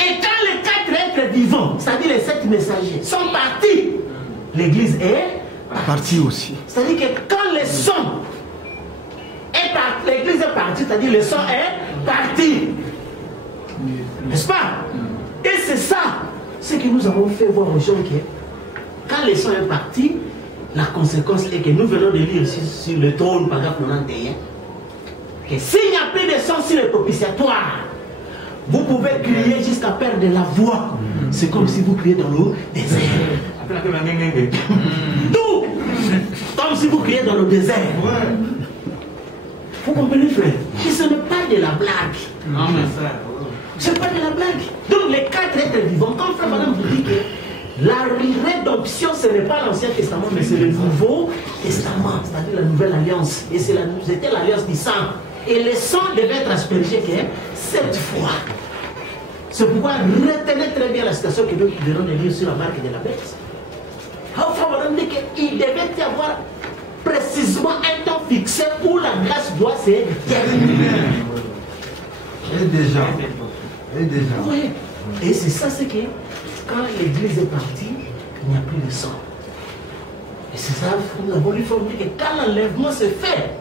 Et quand les 4 êtres vivants, c'est-à-dire les 7 messagers, sont partis, l'église est partie aussi. C'est-à-dire que quand le sang est parti, l'église est partie, c'est-à-dire le sang est parti. N'est-ce pas? Et c'est ça ce que nous avons fait voir aux gens que quand le sang est parti, la conséquence est que nous venons de lire sur le trône, paragraphe 91, que s'il n'y a plus de sang sur le propitiatoire, vous pouvez crier jusqu'à perdre la voix. c'est comme si vous criez dans le désert. Tout comme si vous criez dans le désert. Vous comprenez, frère? Et ce n'est pas de la blague. Non, mais ça. Ce n'est pas de la blague. Donc les 4 êtres vivants, comme frère madame vous dit que la rédemption, ce n'est pas l'Ancien Testament, mais c'est le Nouveau Testament, c'est-à-dire la Nouvelle Alliance. Et c'était l'alliance du sang. Et le sang devait être aspergé 7 fois. C'est pourquoi retenez très bien la citation que nous verrons de lire sur la marque de la bête. Frère madame dit qu'il devait y avoir précisément un temps fixé où la grâce doit se terminer. Et déjà. Oui. Et c'est ça, c'est que quand l'église est partie, il n'y a plus de sang. Et c'est ça, nous avons lui formulé que quand l'enlèvement se fait,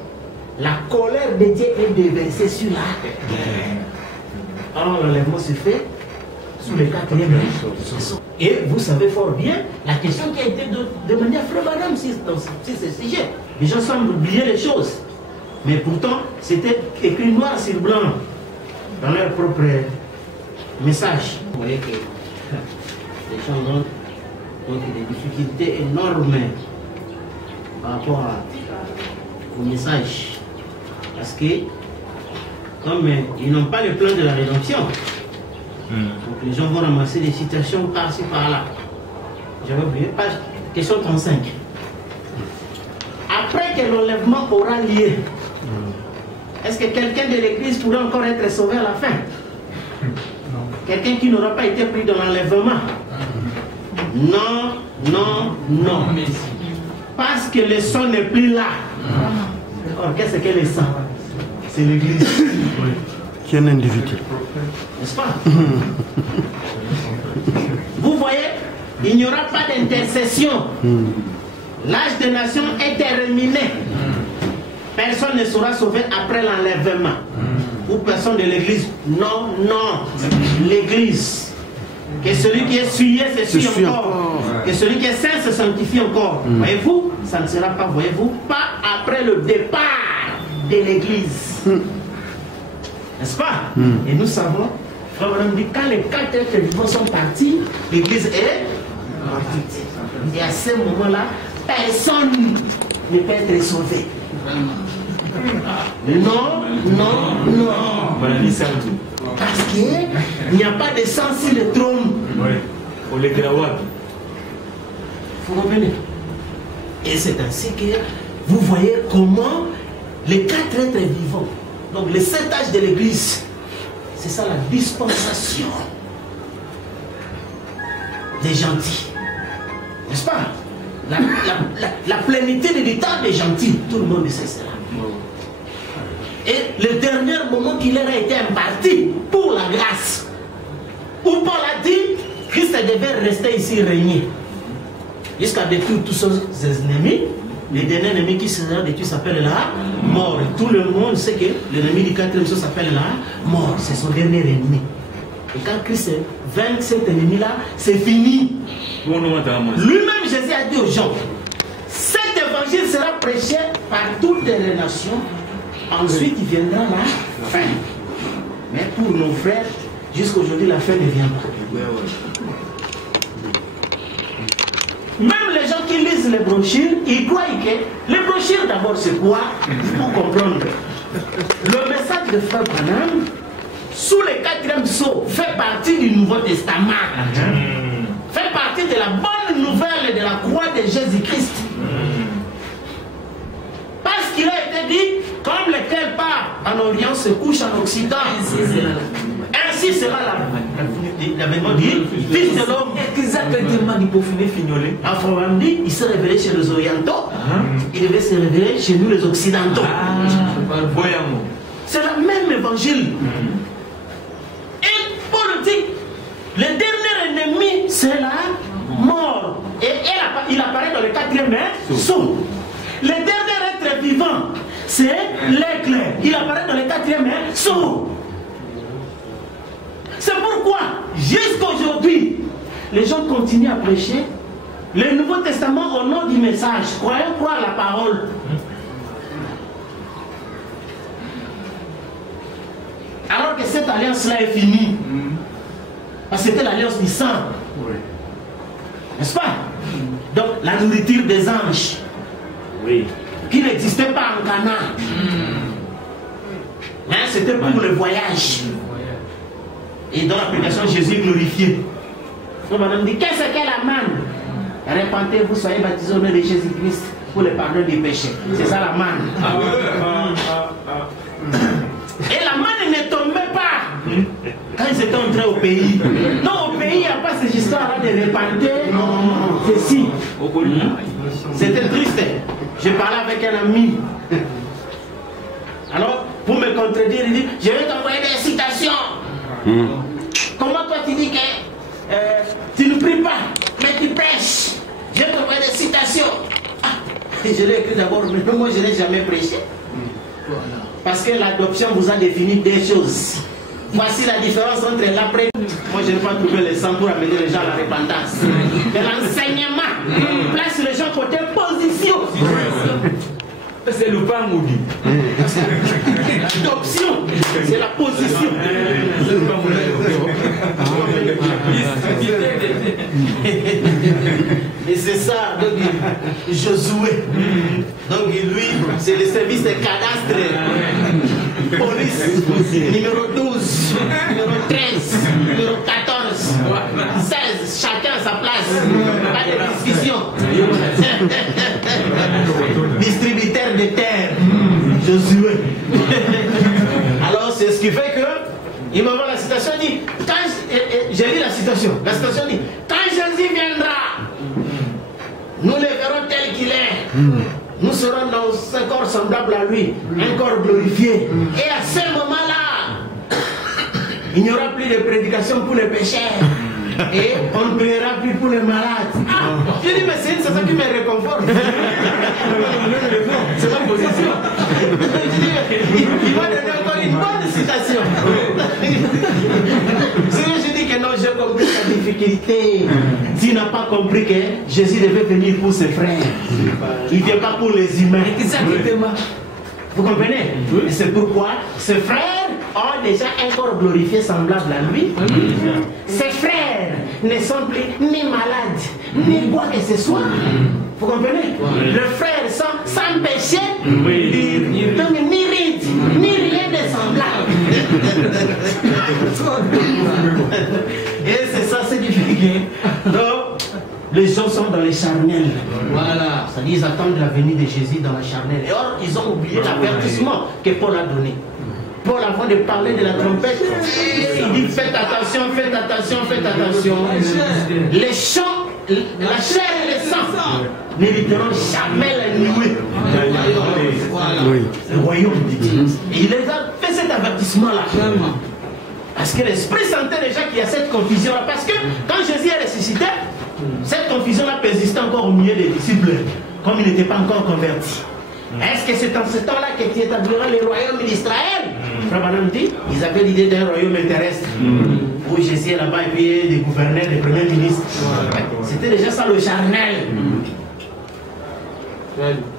la colère de Dieu est déversée sur la terre. Alors l'enlèvement se fait sous les 4e sang. Et vous savez fort bien la question qui a été demandée à Frère Branham sur ce sujet. Les gens semblent oublier les choses. Mais pourtant, c'était écrit noir sur blanc dans leur propre message. Vous voyez que les gens ont des difficultés énormes par rapport au message. Parce que, comme ils n'ont pas le plan de la rédemption, donc les gens vont ramasser des citations par-ci par-là. J'avais oublié, page question 35. Après que l'enlèvement aura lieu, est-ce que quelqu'un de l'église pourrait encore être sauvé à la fin? Quelqu'un qui n'aura pas été pris dans l'enlèvement? Non, non, non. Parce que le sang n'est plus là. Or, qu'est-ce que le sang? C'est l'église. Qui est un individu. N'est-ce pas? Vous voyez, il n'y aura pas d'intercession. L'âge des nations est terminé. Personne ne sera sauvé après l'enlèvement. Ou personne de l'église. Non, non. L'église. Que celui qui est souillé se souille encore. Que celui qui est saint se sanctifie encore. Voyez-vous, ça ne sera pas, voyez-vous, pas après le départ de l'église. N'est-ce pas? Et nous savons, frère Branham dit, quand les 4 êtres vivants sont partis, l'église est partie. Et à ce moment-là, personne ne peut être sauvé. Non, non, non. Parce qu'il n'y a pas de sang sur le trône. Vous revenez. Et c'est ainsi que vous voyez comment les 4 êtres vivants, donc les 7 âges de l'église, c'est ça la dispensation des gentils. N'est-ce pas? La plénitude du temps des gentils, tout le monde sait cela. Et le dernier moment qui leur a été imparti pour la grâce, où Paul a dit, Christ devait rester ici régner, jusqu'à détruire tous ses ennemis. Le dernier ennemi qui sera détruit s'appelle la mort. Et tout le monde sait que l'ennemi du 4e jour s'appelle la mort. C'est son dernier ennemi. Et quand Christ vainc cet ennemi-là, c'est fini. Lui-même, Jésus a dit aux gens, cet évangile sera prêché par toutes les nations. Ensuite, il viendra la fin. Mais pour nos frères, jusqu'aujourd'hui, la fin ne vient pas. Même les gens qui lisent les brochures, ils croient que les brochures d'abord c'est quoi? Pour comprendre. Le message de Frère Branham, sous le 4e sceau, fait partie du Nouveau Testament. Fait partie de la bonne nouvelle de la croix de Jésus-Christ. Parce qu'il a été dit, comme lequel part en Orient se couche en Occident. Ainsi sera l'avènement du Fils de l'homme. Exactement du peaufiné fignolé. Afro dit, il s'est révélé chez les Orientaux, il devait se révéler chez nous les Occidentaux. C'est le même évangile. Et Paul dit, le dernier ennemi, c'est la mort. Et il apparaît dans le 4e sceau. Le dernier être vivant, c'est l'éclair. Il apparaît dans le 4e sceau. C'est pourquoi, jusqu'aujourd'hui, les gens continuent à prêcher le Nouveau Testament au nom du message. Croyons croire la parole. Alors que cette alliance-là est finie. Parce que c'était l'alliance du sang. Oui. N'est-ce pas? Donc, la nourriture des anges. Oui. Qui n'existait pas en Cana. Hein, c'était pour le voyage. Et dans la prédication, Jésus est glorifié. Donc, madame dit, qu'est-ce que la manne? Répentez-vous, soyez baptisés au nom de Jésus-Christ pour le pardon des péchés. C'est ça la manne. Et la manne ne tombait pas quand ils étaient entrés au pays. Non, au pays, il n'y a pas cette histoire-là de repentir. Ceci. C'était triste. Je parlais avec un ami. Alors, pour me contredire, il dit, je vais t'envoyer des citations. Comment toi tu dis que tu ne pries pas, mais tu prêches? Je vais t'envoyer des citations. Je l'ai écrit d'abord, mais moi je n'ai jamais prêché. Parce que l'adoption vous a défini des choses. Voici la différence entre l'après. Moi je n'ai pas trouvé le sang pour amener les gens à la repentance. Mais l'enseignement place les gens côté position. C'est le pain maudit. L'adoption, c'est la position. Et c'est ça, donc Josué. Donc lui, c'est le service de cadastre. Police, numéro 12, numéro 13, numéro 14, 16, chacun à sa place. Pas de discussion. Distributeur de terre, Josué. Alors c'est ce qui fait que il m'envoie la citation, dit, j'ai lu la citation dit, quand Jésus viendra, nous le verrons tel qu'il est. Nous serons dans un corps semblable à lui, un corps glorifié. Et à ce moment-là, il n'y aura plus de prédication pour les pécheurs. Et on ne priera plus pour les malades. Je dis, mais c'est ça qui me réconforte. C'est ma position. Il va donner encore une bonne citation. Je dis que non, j'ai compris ta difficulté. Tu n'as pas compris que Jésus devait venir pour ses frères. Il ne vient pas pour les humains. Exactement. Vous comprenez? Et c'est pourquoi ses frères ont déjà un corps glorifié semblable à lui. Ses frères ne sont plus ni malades, ni quoi que ce soit. Vous comprenez? Les frères sont sans péché, donc ni rite, ni rien de semblable. Et c'est ça, c'est difficile. Donc, les gens sont dans les charnels. Voilà. C'est-à-dire, ils attendent la venue de Jésus dans la charnelle. Et or, ils ont oublié l'avertissement que Paul a donné. Paul, avant de parler de la trompette, il dit faites attention, faites attention, faites attention. Les chants, la chair et le sang n'éviteront jamais la nuée. Le royaume de Dieu. Et il les a fait cet avertissement-là. Parce que l'Esprit sentait déjà qu'il y a cette confusion-là. Parce que quand Jésus est ressuscité, cette confusion-là persistait encore au milieu des disciples, comme ils n'étaient pas encore convertis. Est-ce que c'est en ce temps-là que tu établiras le royaume d'Israël? Frère Branham dit, ils avaient l'idée d'un royaume terrestre, où Jésus est là-bas et puis des gouverneurs, des premiers ministres. C'était déjà ça le charnel.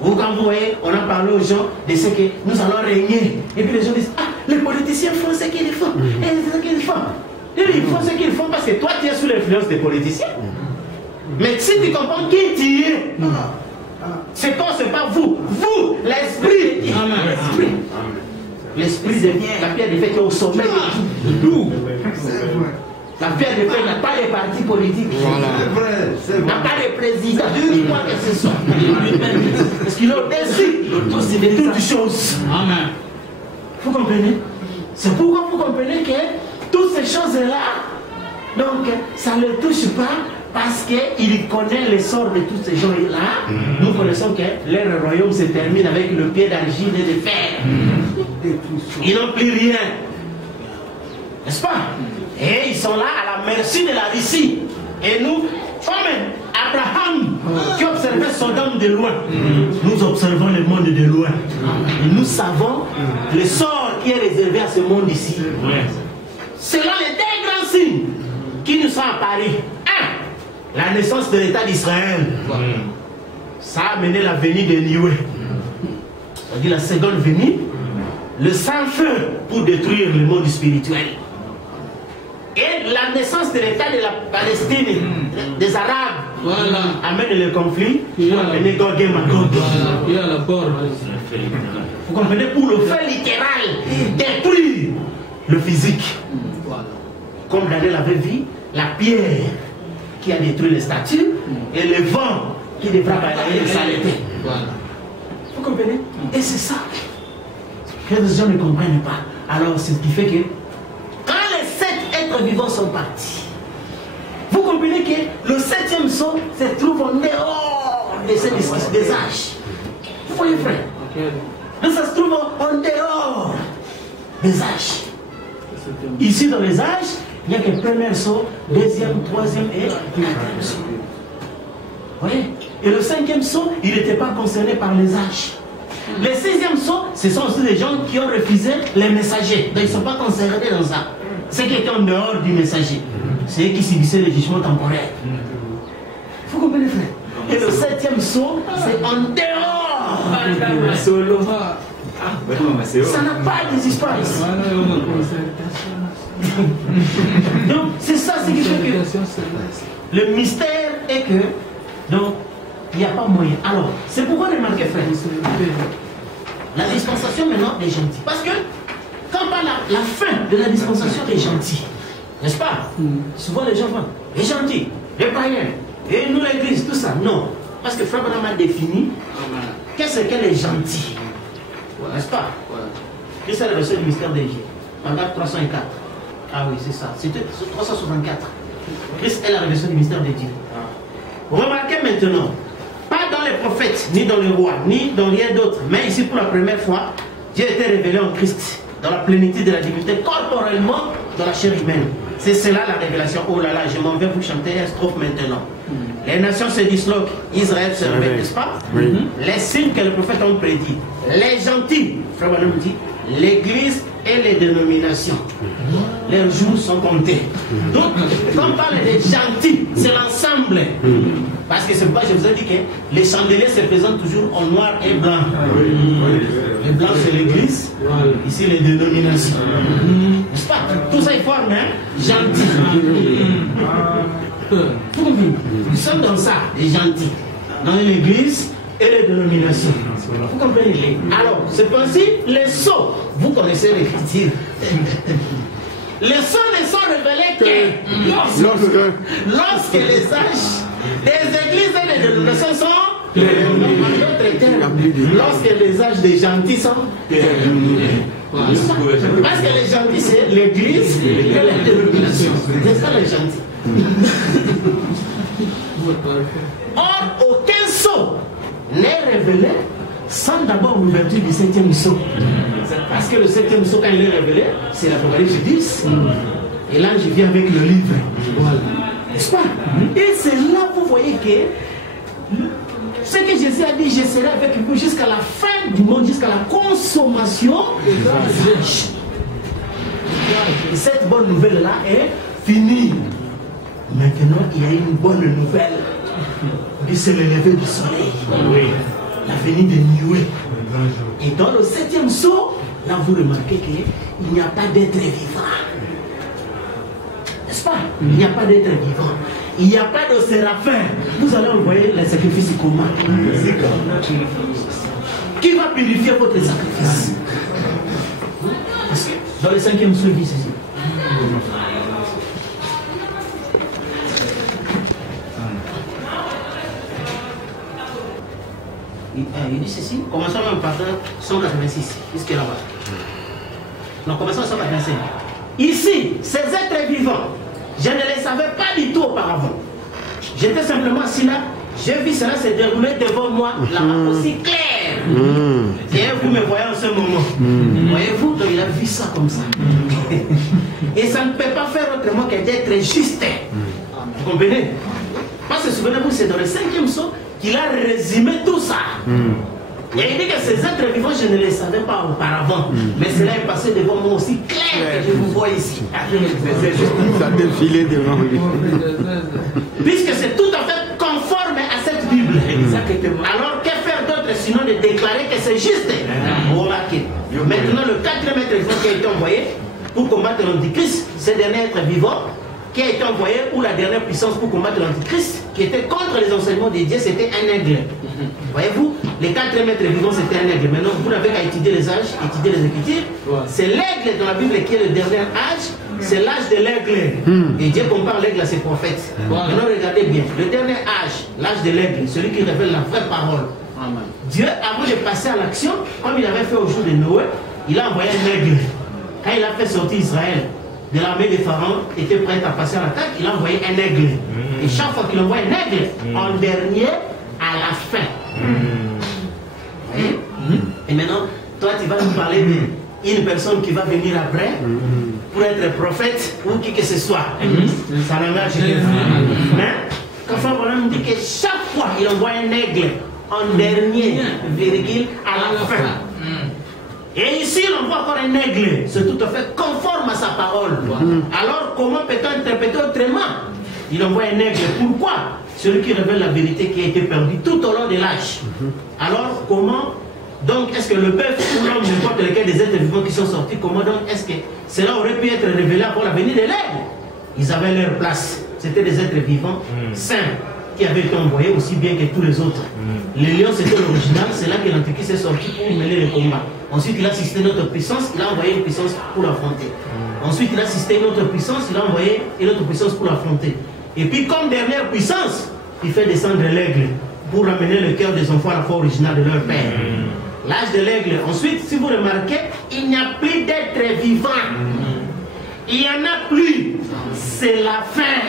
Ou quand vous voyez, on a parlé aux gens de ce que nous allons régner. Et puis les gens disent, ah, les politiciens font ce qu'ils font. Et c'est ce qu'ils font. Ils font ce qu'ils font parce que toi tu es sous l'influence des politiciens. Mais si tu comprends qui tu es, c'est toi, c'est pas vous. Vous, l'esprit. L'esprit devient la pierre de feu qui est au sommet de tout. La pierre de feu n'a pas de parti politique. N'a pas de président. Ni quoi que ce soit. Parce qu'il est au-dessus de toutes choses. Amen. Vous comprenez? C'est pourquoi vous comprenez que toutes ces choses-là, donc, ça ne le touche pas. Parce qu'il connaît le sort de tous ces gens-là. Nous connaissons que leur royaume se termine avec le pied d'argile et de fer. Ils n'ont plus rien. N'est-ce pas? Et ils sont là à la merci de la Russie. Et nous, comme Abraham, qui observait Sodome de loin, nous observons le monde de loin. Et nous savons le sort qui est réservé à ce monde ici. Selon les deux grands signes qui nous sont apparus. La naissance de l'État d'Israël, ça a amené la venue de Nioué. C'est-à-dire la seconde venue, le sans-feu pour détruire le monde spirituel. Et la naissance de l'État de la Palestine, des Arabes, amène le conflit, amène Gog et Magog. Vous comprenez, pour le fait littéral, détruire le physique. Comme Daniel avait vu, la pierre qui a détruit les statues et le vent qui devra balayer les saletés. Vous comprenez? Et c'est ça que les gens ne comprennent pas. Alors, c'est ce qui fait que quand les 7 êtres vivants sont partis, vous comprenez que le 7e saut se trouve en dehors de ces des âges. Vous voyez, frère? Donc, ça se trouve en dehors des âges. Ici, dans les âges, il n'y a que le premier saut, deuxième, troisième et quatrième saut. Vous voyez? Et le 5e saut, il n'était pas concerné par les âges. Le 6e saut, ce sont aussi des gens qui ont refusé les messagers. Donc ils ne sont pas concernés dans ça. Ceux qui étaient en dehors du messager. C'est eux qui subissaient les jugements temporaires. Vous comprenez, frère? Et le 7e saut, c'est en dehors. Ça n'a pas d'existence. Donc c'est ça ce qui fait que le mystère est que donc il n'y a pas moyen. Alors c'est pourquoi remarquez, frère, la dispensation maintenant des gentils. Parce que quand on parle la fin de la dispensation des gentils, n'est-ce pas? Souvent les gens vont les gentils, les païens, et nous l'église, tout ça. Non. Parce que Frère Branham a défini qu'est-ce que les gentils. N'est-ce pas? Christ est la version du mystère des Dieux. Paragraphe 304. Ah oui, c'est ça. C'était 364. Christ est la révélation du mystère de Dieu. Remarquez maintenant, pas dans les prophètes, ni dans les rois, ni dans rien d'autre, mais ici pour la première fois, Dieu était révélé en Christ, dans la plénitude de la divinité, corporellement dans la chair humaine. C'est cela la révélation. Oh là là, je m'en vais vous chanter un strophe maintenant. Les nations se disloquent, Israël se réveille, n'est-ce pas? Les signes que les prophètes ont prédits, les gentils, Frère Branham dit, l'Église et les dénominations, leurs jours sont comptés. Donc, quand on parle des gentils, c'est l'ensemble. Parce que c'est pourquoi je vous ai dit que les chandeliers se présentent toujours en noir et blanc. Le blanc, c'est l'Église, ici les dénominations. N'est-ce pas? Tout ça, il faut avoir gentil. Nous sommes dans ça, les gentils, dans l'Église et les dénominations. Vous comprenez? Alors, c'est ainsi, les sceaux, vous connaissez l'écriture. Les sceaux ne sont révélés que lorsque les âges des églises et des dénominations sont lorsque les âges des gentils sont terminés. Parce que les gentils, c'est l'église et les dénominations. C'est ça les gentils. Or, aucun sceau n'est révélé sans d'abord l'ouverture du 7e sceau. Parce que le 7e sceau, quand il est révélé, c'est l'Apocalypse 10. Et l'ange vient avec le livre. N'est-ce pas? Et c'est là que vous voyez que ce que Jésus a dit, je serai avec vous jusqu'à la fin du monde, jusqu'à la consommation des âges. Et cette bonne nouvelle-là est finie. Maintenant, il y a une bonne nouvelle. C'est le lever du soleil. La venue des nuées. Et dans le 7e sceau, là vous remarquez qu'il n'y a pas d'être vivant. N'est-ce pas? Il n'y a pas d'être vivant. Il n'y a pas de séraphin. Vous allez envoyer les sacrifices comment? Qui va purifier votre sacrifice? Parce que dans le 5e sceau, il dit ceci. Il dit ceci, commençons même par 186, puisqu'il est là-bas. Non, commençons par 185. Ici, ces êtres vivants, je ne les savais pas du tout auparavant. J'étais simplement assis là, j'ai vu cela se dérouler devant moi, là-bas aussi clair. Et vous me voyez en ce moment. Voyez-vous, donc il a vu ça comme ça. Et ça ne peut pas faire autrement que d'être juste. Vous comprenez? Parce que souvenez-vous, c'est dans le 5e sceau qu'il a résumé tout ça. Et il dit que ces êtres vivants, je ne les savais pas auparavant. Mais cela est passé devant moi aussi clair que je vous vois ici. Ça a défilé devant lui. Puisque c'est tout à fait conforme à cette Bible. Exactement. Alors que faire d'autre sinon de déclarer que c'est juste? Remarquez. Maintenant, le 4e être vivant qui a été envoyé pour combattre l'Antichrist, ces derniers êtres vivants qui a été envoyé pour la dernière puissance pour combattre l'Antichrist, qui était contre les enseignements des dieux, c'était un aigle. Voyez-vous, les 4 maîtres vivants, c'était un aigle. Maintenant, vous n'avez qu'à étudier les âges, étudier les Écritures. C'est l'aigle dans la Bible qui est le dernier âge, c'est l'âge de l'aigle. Et Dieu compare l'aigle à ses prophètes. Maintenant, regardez bien, le dernier âge, l'âge de l'aigle, celui qui révèle la vraie parole. Dieu, avant de passer à l'action, comme il avait fait au jour de Noé, il a envoyé un aigle. Quand il a fait sortir Israël de l'armée des pharaons, était prête à passer à l'attaque, il a envoyé un aigle. Et chaque fois qu'il envoie un aigle, en dernier, à la fin. Et maintenant, toi, tu vas nous parler d'une personne qui va venir après pour être prophète ou qui que ce soit. Ça n'engage rien. Mais, quand Frère nous dit que chaque fois, il envoie un aigle en dernier, virgule, à la fin. Et ici, il envoie encore un aigle. C'est tout à fait conforme à sa parole. Alors, comment peut-on interpréter autrement? Il envoie un aigle. Pourquoi? Celui qui révèle la vérité qui a été perdue tout au long de l'âge. Alors, comment donc est-ce que le bœuf ou l'homme, n'importe lequel des êtres vivants qui sont sortis, comment donc est-ce que cela aurait pu être révélé avant la venue de l'aigle? Ils avaient leur place. C'était des êtres vivants saints qui avaient été envoyés aussi bien que tous les autres. Les lions, c'était l'original, c'est là que l'Antichrist est sorti pour mener le combat. Ensuite, il a assisté notre puissance, il a envoyé une puissance pour l'affronter. Ensuite, il a assisté une autre puissance, il a envoyé une autre puissance pour l'affronter. Et puis, comme dernière puissance, il fait descendre l'aigle pour ramener le cœur des enfants à la foi originale de leur père. L'âge de l'aigle. Ensuite, si vous remarquez, il n'y a plus d'êtres vivants. Il n'y en a plus. C'est la fin.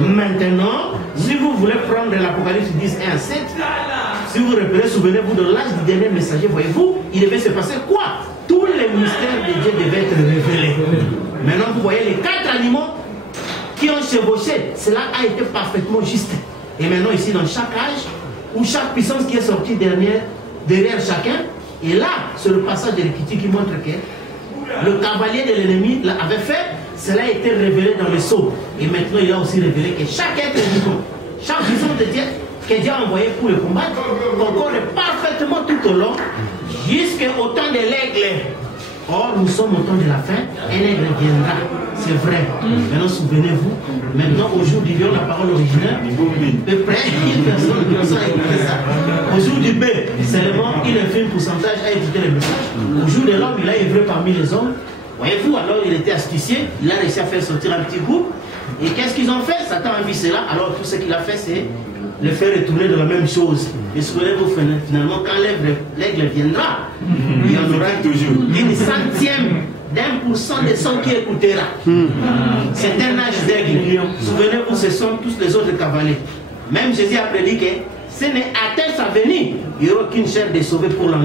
Maintenant, si vous voulez prendre l'Apocalypse 10, 1 à 7, si vous repérez, souvenez-vous de l'âge du dernier messager, voyez-vous, il devait se passer quoi? Tous les mystères de Dieu devaient être révélés. Maintenant, vous voyez les 4 animaux qui ont chevauché. Cela a été parfaitement juste. Et maintenant, ici, dans chaque âge, où chaque puissance qui est sortie derrière chacun, et là, c'est le passage de l'Écriture qui montre que le cavalier de l'ennemi l'avait fait, cela a été révélé dans le sceau. Et maintenant, il a aussi révélé que chaque être vivant, chaque vision de Dieu que Dieu a envoyé pour le combattre, concorde parfaitement tout au long, jusqu'au temps de l'aigle. Or, nous sommes au temps de la fin, un aigle viendra, c'est vrai. Maintenant, souvenez-vous, maintenant, au jour du lion, la parole originale, peu près 1000 personnes qui ont écouté ça. Au jour du B, seulement un infime pourcentage a écouté le message. Au jour de l'homme, il a œuvré parmi les hommes. Voyez-vous, alors il était astucieux, il a réussi à faire sortir un petit groupe. Et qu'est-ce qu'ils ont fait? Satan a vu cela, alors tout ce qu'il a fait, c'est le faire retourner dans la même chose. Et souvenez-vous, finalement, quand l'aigle viendra, il y en aura toujours une centième d'1% de ceux qui écoutera. C'est un âge d'aigle. Souvenez-vous, ce sont tous les autres cavaliers. Même Jésus a prédit que ce n'est à tel sa venue, il n'y aura aucune chair de sauver pour l'enfant.